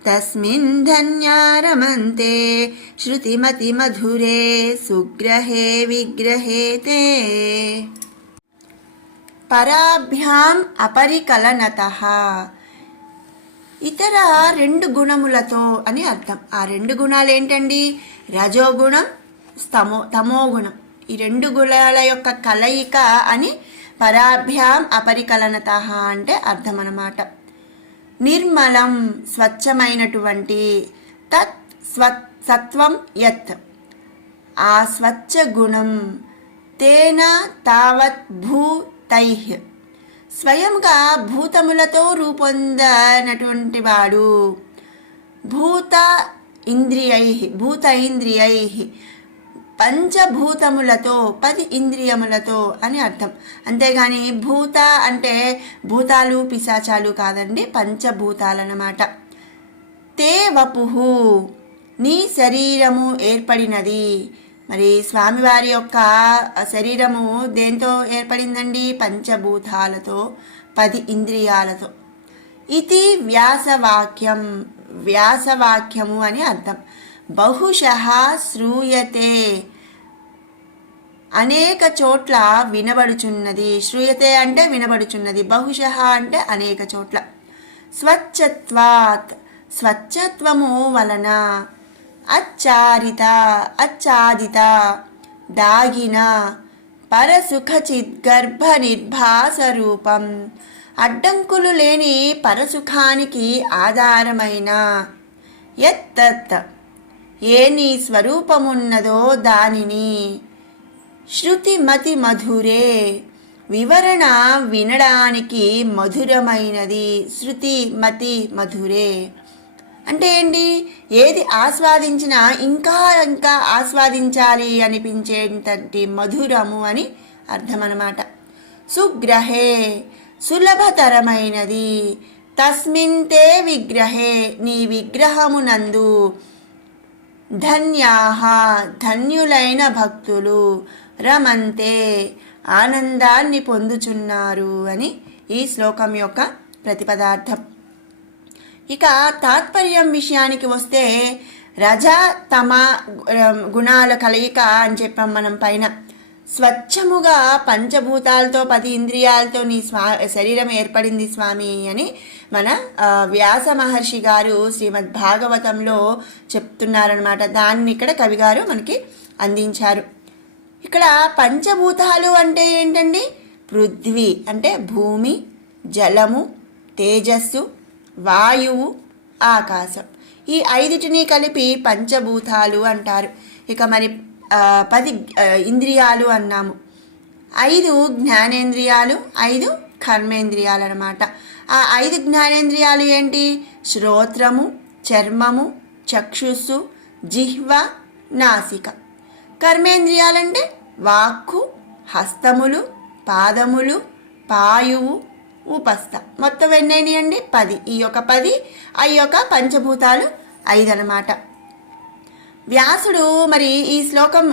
తస్మిన్ ధన్యా రమంతే శృతిమతి మధురే సుగ్రహే విగ్రహే తే. పరాభ్యాం అపరికలనతః, ఇతర 2 గుణములతో అని అర్థం. ఆ 2 గుణాలు ఏంటండి? రజోగుణం, తమోగుణం. ఈ 2 గుణాల యొక్క కలయిక అని పరాభ్యాం అపరికలనతః అంటే అర్థం అన్నమాట. నిర్మలం స్వచ్ఛమైనటువంటి, తత్ సత్వం యత్ ఆ స్వచ్ఛ గుణం, తేన తావత్ భూతైః స్వయంగా భూతములతో రూపొందనటువంటి వాడు. భూత ఇంద్రియై పంచభూతములతో 10 ఇంద్రియములతో అని అర్థం. అంతేగాని భూత అంటే భూతాలు పిశాచాలు కాదండి, పంచభూతాలన్నమాట. తే వపుహు నీ శరీరము ఏర్పడినది. మరి స్వామివారి యొక్క శరీరము దేంతో ఏర్పడిందండి? పంచభూతాలతో, 10 ఇంద్రియాలతో. ఇది వ్యాసవాక్యం, వ్యాసవాక్యము అని అర్థం. బహుశః శ్రూయతే అనేక చోట్ల వినబడుచున్నది. శ్రూయతే అంటే వినబడుచున్నది, బహుశః అంటే అనేక చోట్ల. స్వచ్ఛత్వాత్ స్వచ్ఛత్వము వలన, అచ్చాదిత దాగిన, పరసుఖచిద్గర్భ నిర్భాస రూపం అడ్డంకులు లేని పరసుఖానికి ఆధారమైన, యత్తత్ ఏ నీ స్వరూపమున్నదో దానిని, శృతిమతి మధురే వివరణ వినడానికి మధురమైనది. శృతి మతి మధురే అంటే ఏంటి? ఏది ఆస్వాదించినా ఇంకా ఇంకా ఆస్వాదించాలి అనిపించేటంటి మధురము అని అర్థం అన్నమాట. సుగ్రహే సులభతరమైనది. తస్మిన్ తే విగ్రహే నీ విగ్రహమునందు, ధన్యాః ధన్యులైన భక్తులు, రమంతే ఆనందాన్ని పొందుచున్నారు అని ఈ శ్లోకం యొక్క ప్రతిపదార్థం. ఇక తాత్పర్యం విషయానికి వస్తే, రజ తమ గుణాల కలయిక అని చెప్పాం మనం పైన. స్వచ్ఛముగా పంచభూతాలతో 10 ఇంద్రియాలతో నీ శరీరం ఏర్పడింది స్వామి అని మన వ్యాస మహర్షి గారు శ్రీమద్ భాగవతంలో చెప్తున్నారనమాట. దాన్ని ఇక్కడ కవిగారు మనకి అందించారు. ఇక్కడ పంచభూతాలు అంటే ఏంటండి? పృథ్వీ అంటే భూమి, జలము, తేజస్సు, వాయువు, ఆకాశం. ఈ 5టిని కలిపి పంచభూతాలు అంటారు. ఇక మరి 10 ఇంద్రియాలు అన్నాము. 5 జ్ఞానేంద్రియాలు, 5 కర్మేంద్రియాలు అన్నమాట. ఆ 5 జ్ఞానేంద్రియాలు ఏంటి? శ్రోత్రము, చర్మము, చక్షుస్సు, జిహ్వ, నాసిక. కర్మేంద్రియాలంటే వాక్కు, హస్తములు, పాదములు, పాయువు, ఉపస్థ. మొత్తం ఎన్నైనా అండి? 10. ఈ యొక్క 10 ఆ యొక్క పంచభూతాలు 5 అన్నమాట. వ్యాసుడు మరి ఈ శ్లోకం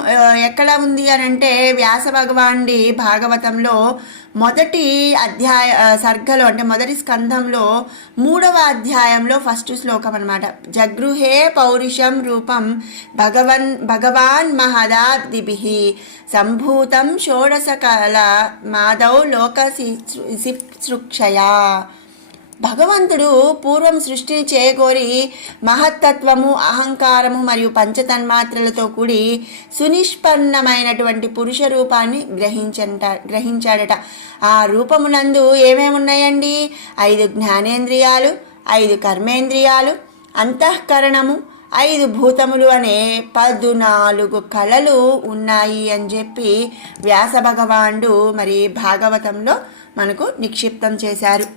ఎక్కడ ఉంది అని అంటే, వ్యాస భగవానుడి భాగవతంలో మొదటి సర్గలో అంటే మొదటి స్కంధంలో 3వ అధ్యాయంలో ఫస్ట్ శ్లోకం అనమాట. జగృహే పౌరుషం రూపం భగవాన్ మహదాబ్దిభిః సంభూతం షోడశకల మాధవ్ లోక శుశ్రూషయా. భగవంతుడు పూర్వం సృష్టిని చేకూరి మహత్తత్వము, అహంకారము మరియు పంచతన్మాత్రలతో కూడి సునిష్పన్నమైనటువంటి పురుష రూపాన్ని గ్రహించాడట. ఆ రూపమునందు ఏమేమి ఉన్నాయండి? 5 జ్ఞానేంద్రియాలు, 5 కర్మేంద్రియాలు, అంతఃకరణము, 5 భూతములు అనే 14 కళలు ఉన్నాయి అని చెప్పి వ్యాస భగవానుడు మరి భాగవతంలో మనకు నిక్షిప్తం చేశారు.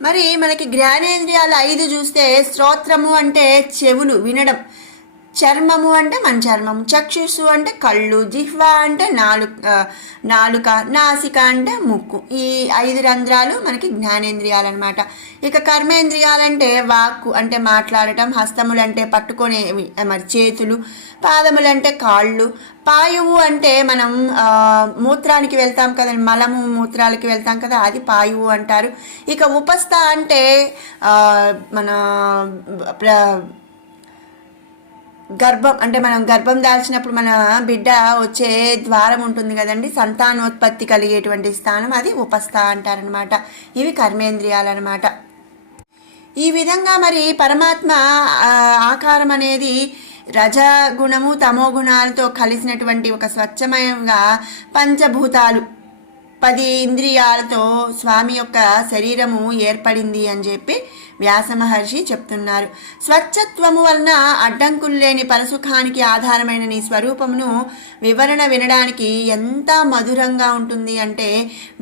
మరి మనకి జ్ఞానేంద్రియాలు 5 చూస్తే శ్రోత్రము అంటే చెవులు వినడం, చర్మము అంటే మన చర్మము, చక్షుస్సు అంటే కళ్ళు, జిహ్వ అంటే నాలుక, నాసిక అంటే ముక్కు. ఈ 5 రంధ్రాలు మనకి జ్ఞానేంద్రియాలు అనమాట. ఇక కర్మేంద్రియాలంటే వాక్కు అంటే మాట్లాడటం, హస్తములంటే పట్టుకునేవి మరి చేతులు, పాదములంటే కాళ్ళు, పాయువు అంటే మనం మూత్రానికి వెళ్తాం కదా, మలము మూత్రాలకి వెళ్తాం కదా, అది పాయువు అంటారు. ఇక ఉపస్థ అంటే మన గర్భం అంటే మనం గర్భం దాల్చినప్పుడు మన బిడ్డ వచ్చే ద్వారం ఉంటుంది కదండి, సంతానోత్పత్తి కలిగేటువంటి స్థానం, అది ఉపస్థ అంటారనమాట. ఇవి కర్మేంద్రియాలన్నమాట. ఈ విధంగా మరి పరమాత్మ ఆకారం అనేది రజగుణము తమో గుణాలతో కలిసినటువంటి ఒక స్వచ్ఛమయంగా పంచభూతాలు 10 ఇంద్రియాలతో స్వామి యొక్క శరీరము ఏర్పడింది అని చెప్పి వ్యాస మహర్షి చెప్తున్నారు. స్వచ్ఛత్వము వలన అడ్డంకులు లేని పరసుఖానికి ఆధారమైన నీ స్వరూపమును వివరణ వినడానికి ఎంత మధురంగా ఉంటుంది అంటే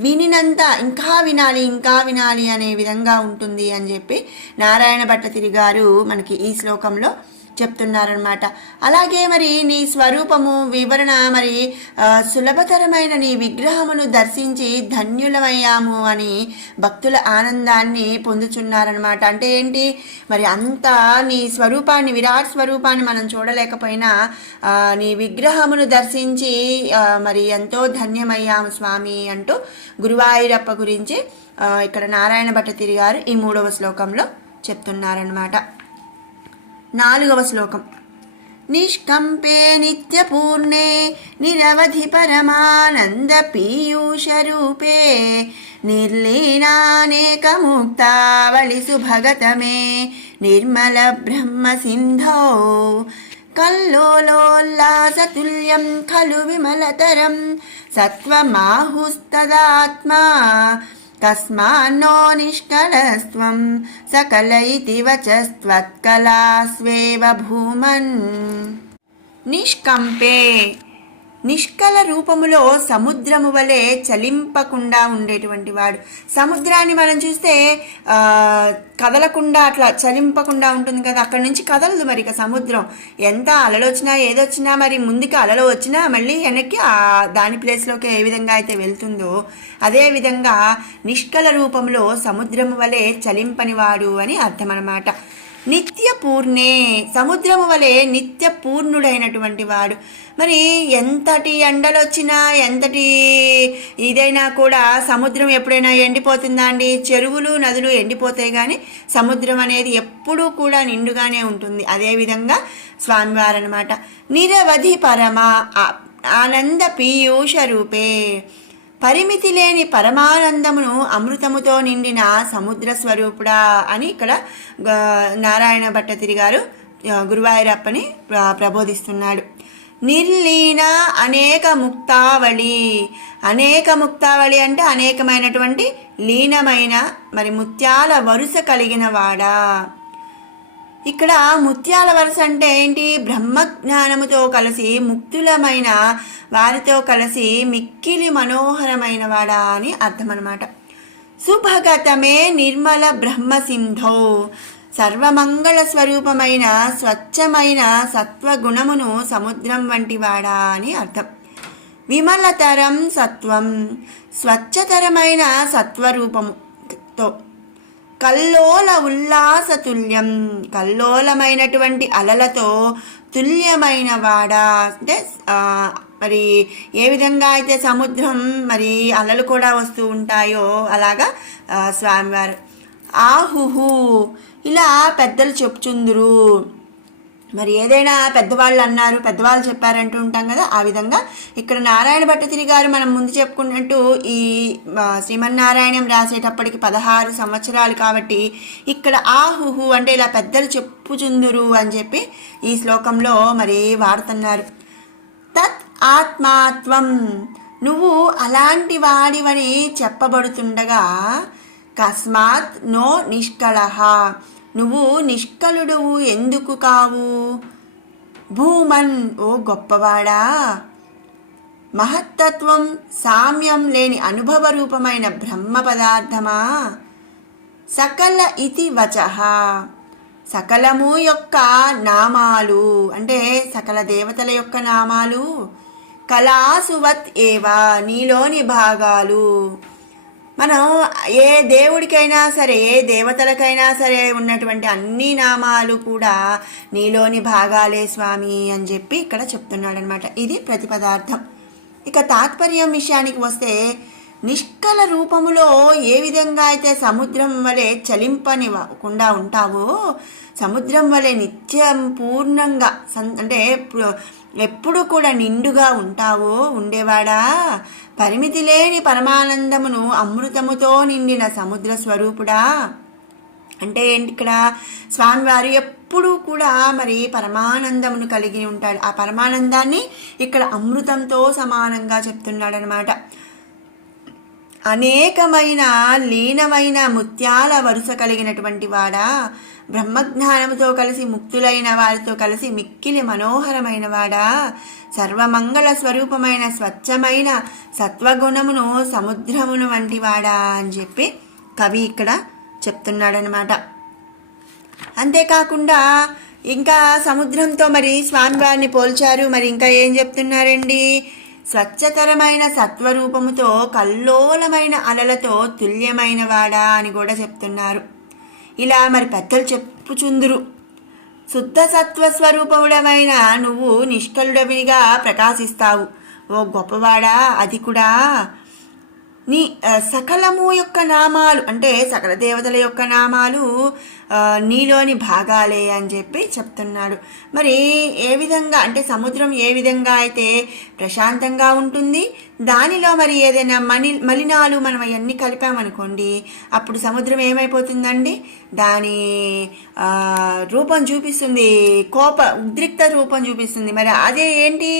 వినినంత ఇంకా వినాలి ఇంకా వినాలి అనే విధంగా ఉంటుంది అని చెప్పి నారాయణ భట్టతిరి గారు మనకి ఈ శ్లోకంలో చెప్తున్నారనమాట. అలాగే మరి నీ స్వరూపము వివరణ మరి సులభతరమైన నీ విగ్రహమును దర్శించి ధన్యులమయ్యాము అని భక్తుల ఆనందాన్ని పొందుచున్నారనమాట. అంటే ఏంటి మరి అంత నీ స్వరూపాన్ని, విరాట్ స్వరూపాన్ని మనం చూడలేకపోయినా నీ విగ్రహమును దర్శించి మరి ఎంతో ధన్యమయ్యాము స్వామి అంటూ గురువాయూరప్ప గురించి ఇక్కడ నారాయణ భట్టతిరి గారు ఈ 3వ శ్లోకంలో చెప్తున్నారనమాట. 4వ శ్లోకం. నిష్కంపే నిత్యపూర్ణే నిరవధి పరమానంద పీయూష రూపే నిర్లీనానేకముక్తావళి సుభగతమే నిర్మల బ్రహ్మ సింధో కల్లోలోల్లాసతుల్యం ఖలు విమలతరం సత్వమాహుస్తదాత్మా తస్మాన్నో నిష్కళస్త్వం సకల ఇతి వచస్త్వత్కళాస్వేవ భూమన్. నిష్కంపే నిష్కల రూపములో సముద్రము వలె చలింపకుండా ఉండేటువంటి వాడు. సముద్రాన్ని మనం చూస్తే కదలకుండా అట్లా చలింపకుండా ఉంటుంది కదా, అక్కడి నుంచి కదలదు. మరి ఇక సముద్రం ఎంత అలలు వచ్చినా ఏదొచ్చినా మరి ముందుకు అలలు వచ్చినా మళ్ళీ వెనక్కి దాని ప్లేస్లోకి ఏ విధంగా అయితే వెళ్తుందో అదేవిధంగా నిష్కల రూపంలో సముద్రము వలె చలింపనివాడు అని అర్థం అన్నమాట. నిత్య పూర్ణే సముద్రము వలె నిత్య పూర్ణుడైనటువంటి వాడు. మరి ఎంతటి ఎండలు వచ్చినా ఎంతటి ఇదైనా కూడా సముద్రం ఎప్పుడైనా ఎండిపోతుందా అండి? చెరువులు నదులు ఎండిపోతాయి కానీ సముద్రం అనేది ఎప్పుడూ కూడా నిండుగానే ఉంటుంది. అదేవిధంగా స్వామివారు అనమాట. నిరవధి పరమ ఆనంద పీయూష రూపే పరిమితి లేని పరమానందమును అమృతముతో నిండిన సముద్ర స్వరూపుడా అని ఇక్కడ నారాయణ భట్టతిరి గారు గురువాయూరప్పని ప్రబోధిస్తున్నాడు. నిర్లీన అనేక ముక్తావళి. అనేక ముక్తావళి అంటే అనేకమైనటువంటి లీనమైన మరి ముత్యాల వరుస కలిగిన వాడా. ఇక్కడ ముత్యాల వరుస అంటే ఏంటి? బ్రహ్మజ్ఞానముతో కలిసి ముక్తులమైన వారితో కలిసి మిక్కిలి మనోహరమైన వాడా అని అర్థం అన్నమాట. సుభగతమే నిర్మల బ్రహ్మ సింధో సర్వమంగళ స్వరూపమైన స్వచ్ఛమైన సత్వగుణమును సముద్రం వంటి వాడా అని అర్థం. విమలతరం సత్వం స్వచ్ఛతరమైన సత్వరూపముతో కల్లోల ఉల్లాసతుల్యం కల్లోలమైనటువంటి అలలతో తుల్యమైన వాడా. అంటే మరి ఏ విధంగా అయితే సముద్రం మరి అలలు కూడా వస్తూ ఉంటాయో అలాగా స్వామివారు. ఆహుహు ఇలా పెద్దలు చెప్పుచుందురు. మరి ఏదైనా పెద్దవాళ్ళు అన్నారు, పెద్దవాళ్ళు చెప్పారంటూ ఉంటాం కదా, ఆ విధంగా ఇక్కడ నారాయణ భట్టతిరి గారు మనం ముందు చెప్పుకున్నట్టు ఈ శ్రీమన్నారాయణం రాసేటప్పటికి 16 సంవత్సరాలు కాబట్టి ఇక్కడ ఆహుహు అంటే ఇలా పెద్దలు చెప్పుచుందురు అని చెప్పి ఈ శ్లోకంలో మరి వాడుతున్నారు. తత్ ఆత్మాత్వం, నువ్వు అలాంటి వాడివని చెప్పబడుతుండగా కస్మాత్ నో నిష్కళః, నువ్వు నిష్కలుడువు ఎందుకు కావు? భూమన్, ఓ గొప్పవాడా, మహత్తత్వం సామ్యం లేని అనుభవ రూపమైన బ్రహ్మ పదార్థమా, సకల ఇతి వచః, సకలము యొక్క నామాలు అంటే సకల దేవతల యొక్క నామాలు, కళాసువత్ ఏవా, నీలోని భాగాలు. మనం ఏ దేవుడికైనా సరే, ఏ దేవతలకైనా సరే ఉన్నటువంటి అన్ని నామాలు కూడా నీలోని భాగాలే స్వామి అని చెప్పి ఇక్కడ చెప్తున్నాడు అనమాట. ఇది ప్రతిపదార్థం. ఇక తాత్పర్యం విషయానికి వస్తే, నిష్కల రూపములో ఏ విధంగా అయితే సముద్రం వలె చలింపనివ్వకుండా ఉంటావో, సముద్రం వలె నిత్యం పూర్ణంగా అంటే ఎప్పుడు కూడా నిండుగా ఉంటావో ఉండేవాడా, పరిమితి లేని పరమానందమును అమృతముతో నిండిన సముద్ర స్వరూపుడా. అంటే ఏంటి, ఇక్కడ స్వామివారు ఎప్పుడూ కూడా మరి పరమానందమును కలిగి ఉంటాడు. ఆ పరమానందాన్ని ఇక్కడ అమృతంతో సమానంగా చెప్తున్నాడు అనమాట. అనేకమైన లీనమైన ముత్యాల వరుస కలిగినటువంటి వాడా, బ్రహ్మజ్ఞానముతో కలిసి ముక్తులైన వారితో కలిసి మిక్కిలి మనోహరమైన వాడా, సర్వమంగళ స్వరూపమైన స్వచ్ఛమైన సత్వగుణమును సముద్రమును వంటి వాడా అని చెప్పి కవి ఇక్కడ చెప్తున్నాడనమాట. అంతేకాకుండా ఇంకా సముద్రంతో మరి స్వామివారిని పోల్చారు. మరి ఇంకా ఏం చెప్తున్నారండి, స్వచ్ఛతరమైన సత్వరూపముతో కల్లోలమైన అలలతో తుల్యమైన వాడా అని కూడా చెప్తున్నారు. ఇలా మరి పెద్దలు చెప్పుచుందురు. శుద్ధ సత్వ స్వరూపముడమైన నువ్వు నిష్కలుడవిగా ప్రకాశిస్తావు. ఓ గొప్పవాడా, అది కూడా నీ సకలము యొక్క నామాలు అంటే సకల దేవతల యొక్క నామాలు నీలోని భాగాలే అని చెప్పి చెప్తున్నాడు. మరి ఏ విధంగా అంటే సముద్రం ఏ విధంగా అయితే ప్రశాంతంగా ఉంటుంది, దానిలో మరి ఏదైనా మలినాలు మనం అవన్నీ కలిపామనుకోండి, అప్పుడు సముద్రం ఏమైపోతుందండి, దాని రూపం చూపిస్తుంది, ఉద్రిక్త రూపం చూపిస్తుంది. మరి అదే ఏంటి,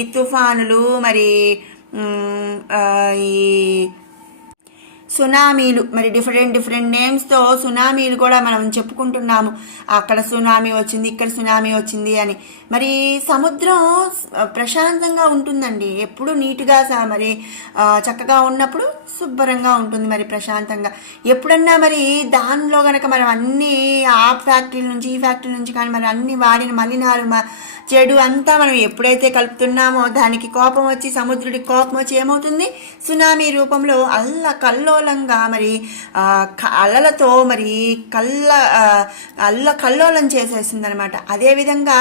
ఈ తుఫానులు, మరి ఈ సునామీలు, మరి డిఫరెంట్ నేమ్స్తో సునామీలు కూడా మనం చెప్పుకుంటున్నాము. అక్కడ సునామీ వచ్చింది, ఇక్కడ సునామీ వచ్చింది అని. మరి సముద్రం ప్రశాంతంగా ఉంటుందండి, ఎప్పుడు నీట్గా మరి చక్కగా ఉన్నప్పుడు శుభ్రంగా ఉంటుంది, మరి ప్రశాంతంగా. ఎప్పుడన్నా మరి దానిలో కనుక మనం అన్నీ ఆ ఫ్యాక్టరీ నుంచి ఈ ఫ్యాక్టరీ నుంచి కానీ మరి అన్ని వాడిన మలినాలు చెడు అంతా మనం ఎప్పుడైతే కలుపుతున్నామో దానికి కోపం వచ్చి, సముద్రుడికి కోపం వచ్చి ఏమవుతుంది, సునామీ రూపంలో కల్లోలంగా మరి అలలతో మరి కల్లోలం చేసేస్తుంది అనమాట. అదేవిధంగా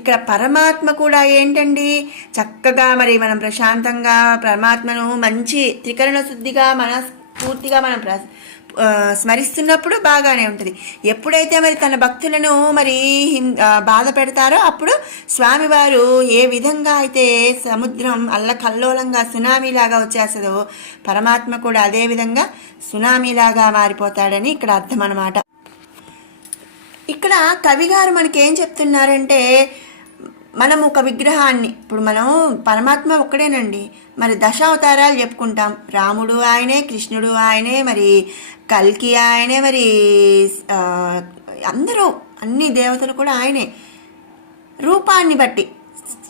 ఇక్కడ పరమాత్మ కూడా ఏంటండి, చక్కగా మరి మనం ప్రశాంతంగా పరమాత్మను మంచి త్రికరణ శుద్ధిగా మనస్ఫూర్తిగా మనం స్మరిస్తున్నప్పుడు బాగానే ఉంటుంది. ఎప్పుడైతే మరి తన భక్తులను మరి బాధ పెడతారో అప్పుడు స్వామివారు ఏ విధంగా అయితే సముద్రం అల్లకల్లోలంగా సునామీలాగా వచ్చేస్తుందో, పరమాత్మ కూడా అదే విధంగా సునామీలాగా మారిపోతాడని ఇక్కడ అర్థం అన్నమాట. ఇక్కడ కవిగారు మనకేం చెప్తున్నారంటే, మనం ఒక విగ్రహాన్ని, ఇప్పుడు మనం పరమాత్మ ఒక్కడేనండి, మరి దశావతారాలు చెప్పుకుంటాం. రాముడు ఆయనే, కృష్ణుడు ఆయనే, మరి కల్కి ఆయనే, మరి అందరూ అన్ని దేవతలు కూడా ఆయనే. రూపాన్ని బట్టి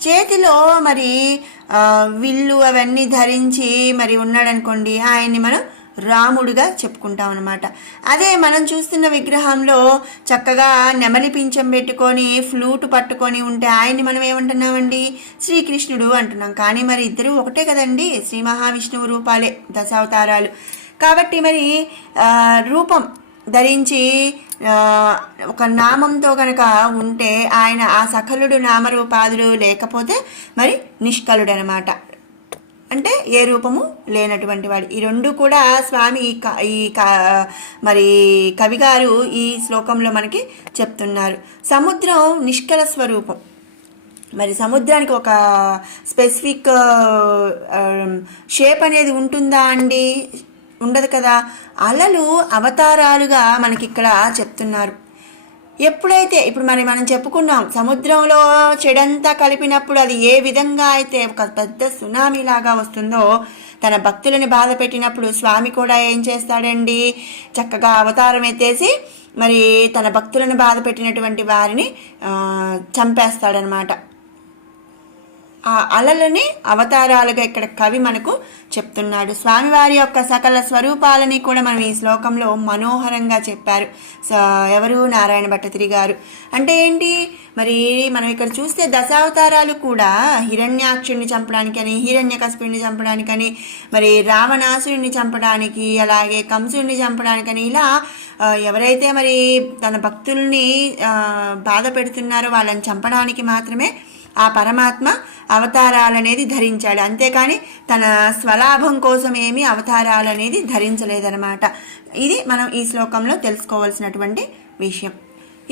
చేతిలో మరి విల్లు అవన్నీ ధరించి మరి ఉన్నాడనుకోండి, ఆయన్ని మనం రాముడిగా చెప్పుకుంటాం అనమాట. అదే మనం చూస్తున్న విగ్రహంలో చక్కగా నెమలి పింఛం పెట్టుకొని ఫ్లూట్ పట్టుకొని ఉంటే ఆయన్ని మనం ఏమంటున్నామండి, శ్రీకృష్ణుడు అంటున్నాం. కానీ మరి ఇద్దరు ఒకటే కదండి, శ్రీ మహావిష్ణువు రూపాలే, దశావతారాలు. కాబట్టి మరి రూపం ధరించి ఒక నామంతో కనుక ఉంటే ఆయన ఆ సకలుడు నామరూపాదులు, లేకపోతే మరి నిష్కలుడు అనమాట. అంటే ఏ రూపము లేనటువంటి వాడు. ఈ రెండు కూడా స్వామి మరి కవి గారు ఈ శ్లోకంలో మనకి చెప్తున్నారు. సముద్రం నిష్కల స్వరూపం. మరి సముద్రానికి ఒక స్పెసిఫిక్ షేప్ అనేది ఉంటుందా అండి? ఉండదు కదా. అలలు అవతారాలుగా మనకి ఇక్కడ చెప్తున్నారు. ఎప్పుడైతే ఇప్పుడు మనం చెప్పుకున్నాం, సముద్రంలో చెడంతా కలిపినప్పుడు అది ఏ విధంగా అయితే ఒక పెద్ద సునామీ లాగా వస్తుందో, తన భక్తులని బాధ పెట్టినప్పుడు స్వామి కూడా ఏం చేస్తాడండి, చక్కగా అవతారం ఎత్తేసి మరి తన భక్తులను బాధ పెట్టినటువంటి వారిని చంపేస్తాడనమాట. ఆ అలలని అవతారాలుగా ఇక్కడ కవి మనకు చెప్తున్నాడు. స్వామివారి యొక్క సకల స్వరూపాలని కూడా మనం ఈ శ్లోకంలో మనోహరంగా చెప్పారు ఎవరు, నారాయణ భట్టతిరి గారు. అంటే ఏంటి, మరి మనం ఇక్కడ చూస్తే దశావతారాలు కూడా హిరణ్యాక్షుడిని చంపడానికని, హిరణ్యకశిపుడిని చంపడానికని, మరి రావణాసురుడిని చంపడానికి, అలాగే కంసుడిని చంపడానికని, ఇలా ఎవరైతే మరి తన భక్తుల్ని బాధ పెడుతున్నారో వాళ్ళని చంపడానికి మాత్రమే ఆ పరమాత్మ అవతారాలనేది ధరించాడు. అంతేకాని తన స్వలాభం కోసం ఏమీ అవతారాలనేది ధరించలేదన్నమాట. ఇది మనం ఈ శ్లోకంలో తెలుసుకోవాల్సినటువంటి విషయం.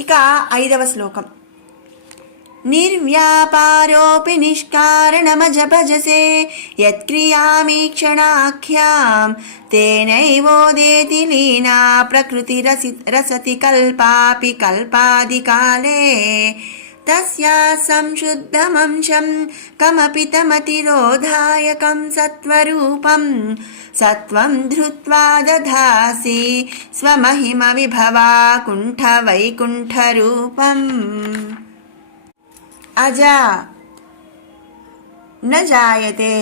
ఇక 5వ శ్లోకం. నిర్వ్యాపారోపి నిష్కారణమజభజసే యత్క్రియామీక్షణాఖ్యాం తేనైవోదేతి లీనా ప్రకృతి రసతి కల్పాపి కల్పాదికాలే తస్యా సంశుద్ధమంశం కమపి తమతిరోధాయకం సత్వరూపం సత్వం ధృత్వా దధాసి స్వమహిమ విభవా కుంఠ వైకుంఠ రూపం. అజా న జాయతే.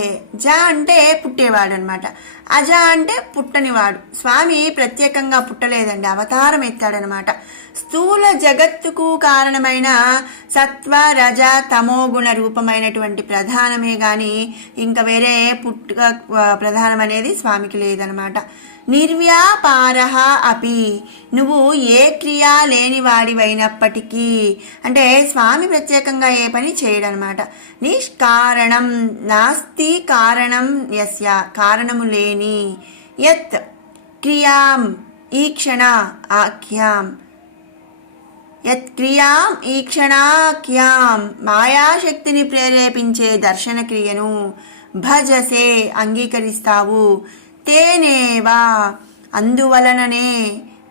జా అంటే పుట్టేవాడు అనమాట. అజ అంటే పుట్టనివాడు. స్వామి ప్రత్యేకంగా పుట్టలేదండి, అవతారం ఎత్తాడనమాట. స్థూల జగత్తుకు కారణమైన సత్వ రజ తమోగుణ రూపమైనటువంటి ప్రధానమే కానీ ఇంకా వేరే పుట్టుక ప్రధానం అనేది స్వామికి లేదనమాట. నిర్వ్యాపారః అపి, నువ్వు ఏ క్రియ లేని వాడివైనప్పటికీ, అంటే స్వామి ప్రత్యేకంగా ఏ పని చేయడనమాట. నిష్కారణం నాస్తి కారణం యస్య, కారణము లేని, యత్ క్రియాం ఈక్షణ ఆఖ్యాం, యత్ క్రియాం ఈక్షణాఖ్యాం మాయాశక్తిని ప్రేరేపించే దర్శన క్రియను భజసే అంగీకరిస్తావు, తేనేవా అందువలననే,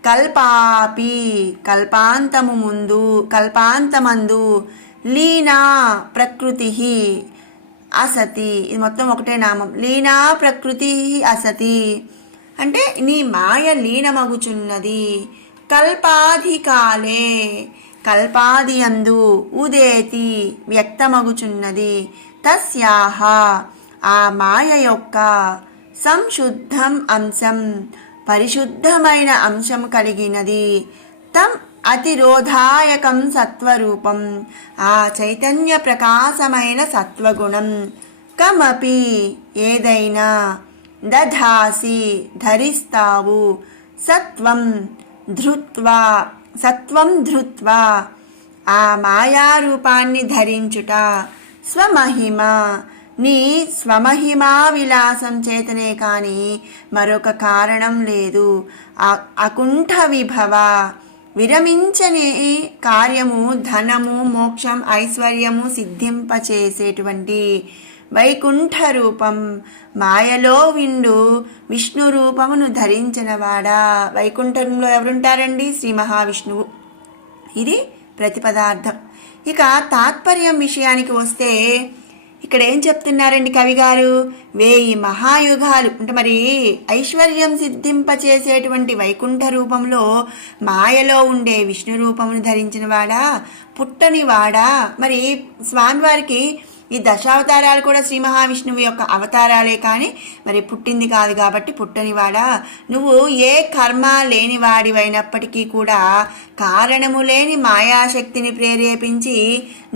కల్పాపి కల్పాంతము ముందు కల్పాంతమందు, లీనా ప్రకృతి అసతి, ఇది మొత్తం ఒకటే నామం. లీనా ప్రకృతి అసతి అంటే నీ మాయ లీనమగుచున్నది. కల్పాధికాలే కల్పాది అందు, ఉదేతి వ్యక్తమగుచున్నది. తస్యాహ ఆ మాయ యొక్క, సంశుద్ధం అంశం పరిశుద్ధమైన అంశం కలిగినది. తం అతిరోధాయకం సత్వరూపం ఆ చైతన్య ప్రకాశమైన సత్వగుణం. కమపి ఏదైనా, దధాసి ధరిస్తావు, సత్వం ధృత్వా సత్వం ధృత్వా ఆ మాయారూపాన్ని ధరించుట, స్వమహిమ నీ స్వమహిమా విలాసం చేతనే కానీ మరొక కారణం లేదు. అకుంఠ విభవ విరమించని కార్యము, ధనము, మోక్షం, ఐశ్వర్యము సిద్ధింపచేసేటువంటి వైకుంఠ రూపం, మాయలో విండు విష్ణు రూపమును ధరించినవాడా. వైకుంఠంలో ఎవరుంటారండి? శ్రీ మహావిష్ణువు. ఇది ప్రతిపదార్థం. ఇక తాత్పర్యం విషయానికి వస్తే ఇక్కడ ఏం చెప్తున్నారండి కవి గారు? 1000 మహాయుగాలు అంటే మరి ఐశ్వర్యం సిద్ధింపచేసేటువంటి వైకుంఠ రూపంలో మాయలో ఉండే విష్ణు రూపమును ధరించిన వాడా, పుట్టని వాడా. మరి స్వామివారికి ఈ దశావతారాలు కూడా శ్రీ మహావిష్ణువు యొక్క అవతారాలే కానీ మరి పుట్టింది కాదు కాబట్టి పుట్టనివాడా. నువ్వు ఏ కర్మ లేనివాడివైనప్పటికీ కూడా కారణము లేని మాయాశక్తిని ప్రేరేపించి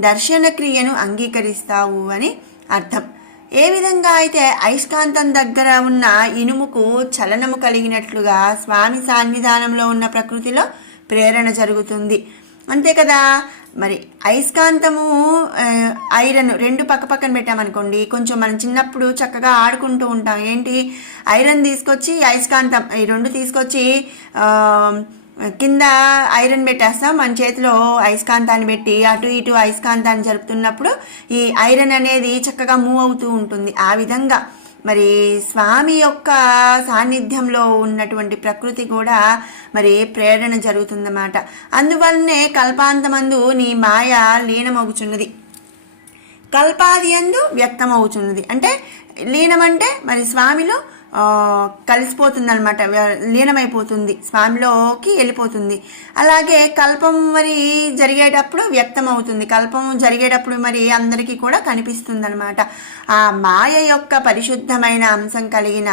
దర్శన క్రియను అంగీకరిస్తావు అని అర్థం. ఏ విధంగా అయితే అయస్కాంతం దగ్గర ఉన్న ఇనుముకు చలనము కలిగినట్లుగా స్వామి సన్నిధానంలో ఉన్న ప్రకృతిలో ప్రేరణ జరుగుతుంది. అంతే కదా. మరి అయస్కాంతము ఐరన్ రెండు పక్క పక్కన పెట్టామనుకోండి, కొంచెం మనం చిన్నప్పుడు చక్కగా ఆడుకుంటూ ఉంటాం. ఏంటి, ఐరన్ తీసుకొచ్చి అయస్కాంతం ఈ రెండు తీసుకొచ్చి కింద ఐరన్ పెట్టేస్తాం, మన చేతిలో అయస్కాంతాన్ని పెట్టి అటు ఇటు అయస్కాంతాన్ని జరుపుతున్నప్పుడు ఈ ఐరన్ అనేది చక్కగా మూవ్ అవుతూ ఉంటుంది. ఆ విధంగా మరి స్వామి యొక్క సాన్నిధ్యంలో ఉన్నటువంటి ప్రకృతి కూడా మరి ప్రేరణ జరుగుతుందన్నమాట. అందువల్లనే కల్పాంతమందు నీ మాయ లీనమవుచున్నది, కల్పాది యందు వ్యక్తమవుతున్నది. అంటే లీనం అంటే మరి స్వామిలో కలిసిపోతుంది అనమాట, లీనమైపోతుంది, స్వామిలోకి వెళ్ళిపోతుంది. అలాగే కల్పం మరి జరిగేటప్పుడు వ్యక్తం అవుతుంది, కల్పం జరిగేటప్పుడు మరి అందరికీ కూడా కనిపిస్తుంది అనమాట. ఆ మాయ యొక్క పరిశుద్ధమైన అంశం కలిగిన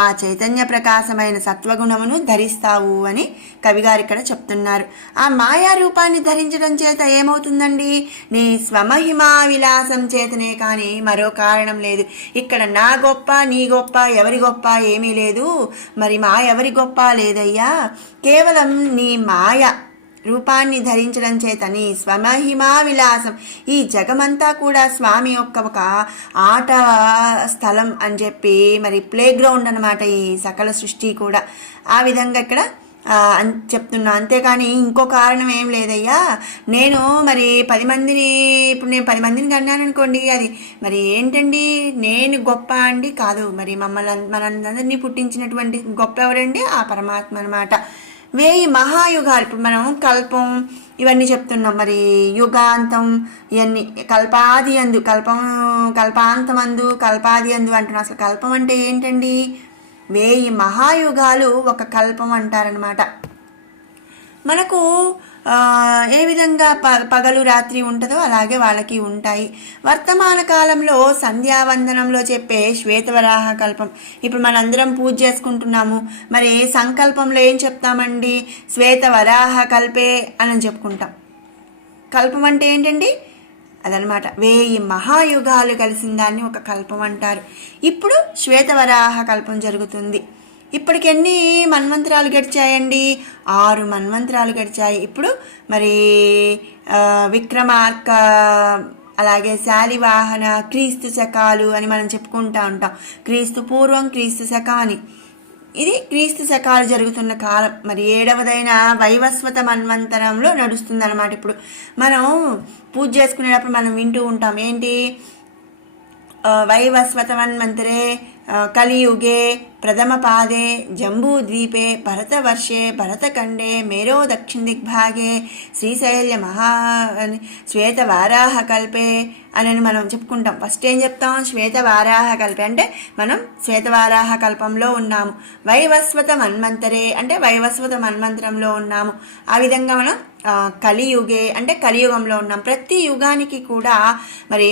ఆ చైతన్య ప్రకాశమైన సత్వగుణమును ధరిస్తావు అని కవిగారు ఇక్కడ చెప్తున్నారు. ఆ మాయా రూపాన్ని ధరించడం చేత ఏమవుతుందండి, నీ స్వమహిమా విలాసం చేతనే కానీ మరో కారణం లేదు. ఇక్కడ నా గొప్ప నీ గొప్ప ఎవరి గొప్ప ఏమీ లేదు, మరి మా ఎవరి గొప్ప లేదయ్యా, కేవలం నీ మాయ రూపాన్ని ధరించడం చేత నీ స్వమహిమా విలాసం, ఈ జగమంతా కూడా స్వామి యొక్క ఒక ఆట స్థలం అని చెప్పి మరి ప్లే గ్రౌండ్ అనమాట ఈ సకల సృష్టి కూడా. ఆ విధంగా ఇక్కడ చెప్తున్నా, అంతేకాని ఇంకో కారణం ఏం లేదయ్యా. నేను మరి 10 మందిని, ఇప్పుడు నేను 10 మందిని కన్నాను అనుకోండి, అది మరి ఏంటండి నేను గొప్ప అండి కాదు, మరి మనందరినీ పుట్టించినటువంటి గొప్ప ఎవరండి, ఆ పరమాత్మ అనమాట. 1000 మహాయుగాలు, ఇప్పుడు మనం కల్పం ఇవన్నీ చెప్తున్నాం, మరి యుగాంతం ఇవన్నీ కల్పాది అందు, కల్పాంతమందు కల్పాది అందు అంటున్నాం. అసలు కల్పం అంటే ఏంటండి, 1000 మహాయుగాలు ఒక కల్పం అంటారనమాట. మనకు ఏ విధంగా పగలు రాత్రి ఉంటుందో అలాగే వాళ్ళకి ఉంటాయి. వర్తమాన కాలంలో సంధ్యావందనంలో చెప్పే శ్వేతవరాహ కల్పం, ఇప్పుడు మనందరం పూజ చేసుకుంటున్నాము, మరి సంకల్పంలో ఏం చెప్తామండి, శ్వేతవరాహ కల్పే అని చెప్పుకుంటాం. కల్పం అంటే ఏంటండి, అదనమాట 1000 మహాయుగాలు కలిసిన దాన్ని ఒక కల్పం అంటారు. ఇప్పుడు శ్వేతవరాహ కల్పం జరుగుతుంది. ఇప్పటికి ఎన్ని మన్వంతరాలు గడిచాయండి, 6 మన్వంతరాలు గడిచాయి. ఇప్పుడు మరి విక్రమార్క, అలాగే శాలివాహన, క్రీస్తు శకాలు అని మనం చెప్పుకుంటూ ఉంటాం. క్రీస్తు పూర్వం, క్రీస్తు శకం అని. ఇది క్రీస్తు శకాలు జరుగుతున్న కాలం. మరి 7వదైన వైవస్వత మన్వంతరంలో నడుస్తుంది అనమాట. ఇప్పుడు మనం పూజ చేసుకునేటప్పుడు మనం వింటూ ఉంటాం, ఏంటి, వైవస్వత మన్వంతరే కలియుగే ప్రథమ పాదే జంబూద్వీపే భరతవర్షే భరతఖండే మేరో దక్షిణ దిగ్భాగే శ్రీశైల్య శ్వేతవారాహ కల్పే అని మనం చెప్పుకుంటాం. ఫస్ట్ ఏం చెప్తాం, శ్వేతవారాహ కల్పే అంటే మనం శ్వేతవారాహ కల్పంలో ఉన్నాము. వైవస్వత మన్వంతరే అంటే వైవస్వత మన్వంతరంలో ఉన్నాము. ఆ విధంగా మనం కలియుగే అంటే కలియుగంలో ఉన్నాం. ప్రతి యుగానికి కూడా మరి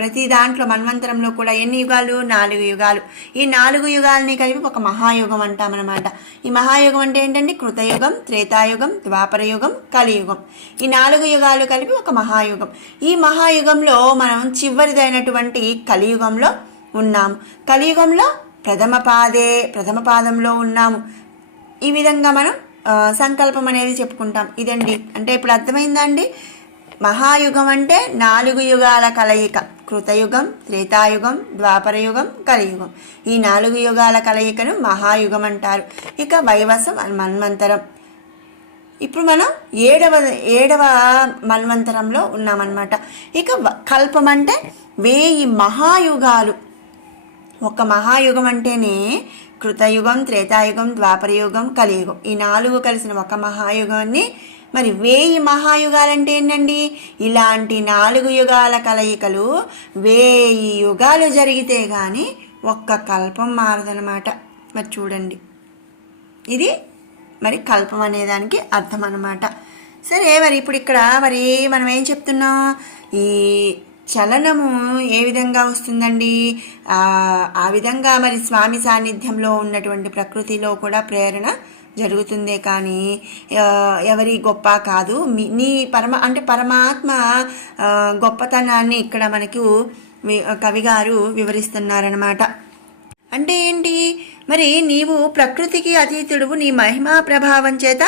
ప్రతి దాంట్లో మన్వంతరంలో కూడా ఎన్ని యుగాలు, 4 యుగాలు. ఈ 4 యుగాలని కలిపి ఒక మహాయుగం అంటామన్నమాట. ఈ మహాయుగం అంటే ఏంటంటే కృతయుగం, త్రేతాయుగం, ద్వాపరయుగం, కలియుగం. ఈ 4 యుగాలు కలిపి ఒక మహాయుగం. ఈ మహాయుగంలో మనం చివరిదైనటువంటి కలియుగంలో ఉన్నాము. కలియుగంలో ప్రథమ పాదంలో ఉన్నాము. ఈ విధంగా మనం సంకల్పం అనేది చెప్పుకుంటాం. ఇదండి, అంటే ఇప్పుడు అర్థమైందా అండి, మహాయుగం అంటే 4 యుగాల కలయిక. కృతయుగం, త్రేతాయుగం, ద్వాపరయుగం, కలియుగం. ఈ 4 యుగాల కలయికను మహాయుగం అంటారు. ఇక వైవస్వ మన్వంతరం. ఇప్పుడు మనం 7వ మన్వంతరంలో ఉన్నామన్నమాట. ఇక కల్పం అంటే 1000 మహాయుగాలు. ఒక మహాయుగం అంటేనే కృతయుగం, త్రేతాయుగం, ద్వాపరయుగం, కలియుగం. ఈ 4 కలిసిన ఒక మహాయుగాన్ని. మరి 1000 మహాయుగాలంటే ఏంటండి, ఇలాంటి 4 యుగాల కలయికలు 1000 యుగాలు జరిగితే కానీ ఒక్క కల్పం మారదనమాట. మరి చూడండి, ఇది మరి కల్పం అనేదానికి అర్థం అన్నమాట. సరే, మరి ఇప్పుడు ఇక్కడ మరి మనం ఏం చెప్తున్నాం, ఈ చలనము ఏ విధంగా వస్తుందండి, ఆ విధంగా మరి స్వామి సాన్నిధ్యంలో ఉన్నటువంటి ప్రకృతిలో కూడా ప్రేరణ జరుగుతుందే కానీ ఎవరి గొప్ప కాదు. నీ పరమాత్మ గొప్పతనాన్ని ఇక్కడ మనకు కవిగారు వివరిస్తున్నారనమాట. అంటే ఏంటి, మరి నీవు ప్రకృతికి అతీతుడువు, నీ మహిమా ప్రభావం చేత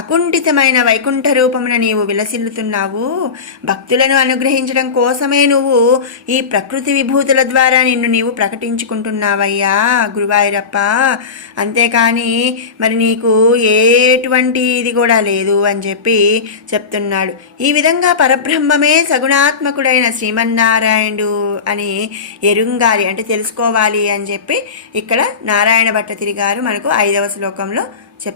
అకుంఠితమైన వైకుంఠ రూపమున నీవు విలసిల్లుతున్నావు. భక్తులను అనుగ్రహించడం కోసమే నువ్వు ఈ ప్రకృతి విభూతుల ద్వారా నిన్ను నీవు ప్రకటించుకుంటున్నావయ్యా గురువాయూరప్ప. అంతేకాని మరి నీకు ఎటువంటి ఇది కూడా లేదు అని చెప్పి చెప్తున్నాడు. ఈ విధంగా పరబ్రహ్మమే సగుణాత్మకుడైన శ్రీమన్నారాయణుడు అని ఎరుంగాలి, అంటే తెలుసుకోవాలి అని చెప్పి ఇక్కడ నారాయణ భట్టతిరి గారు మనకు 5వ శ్లోకంలో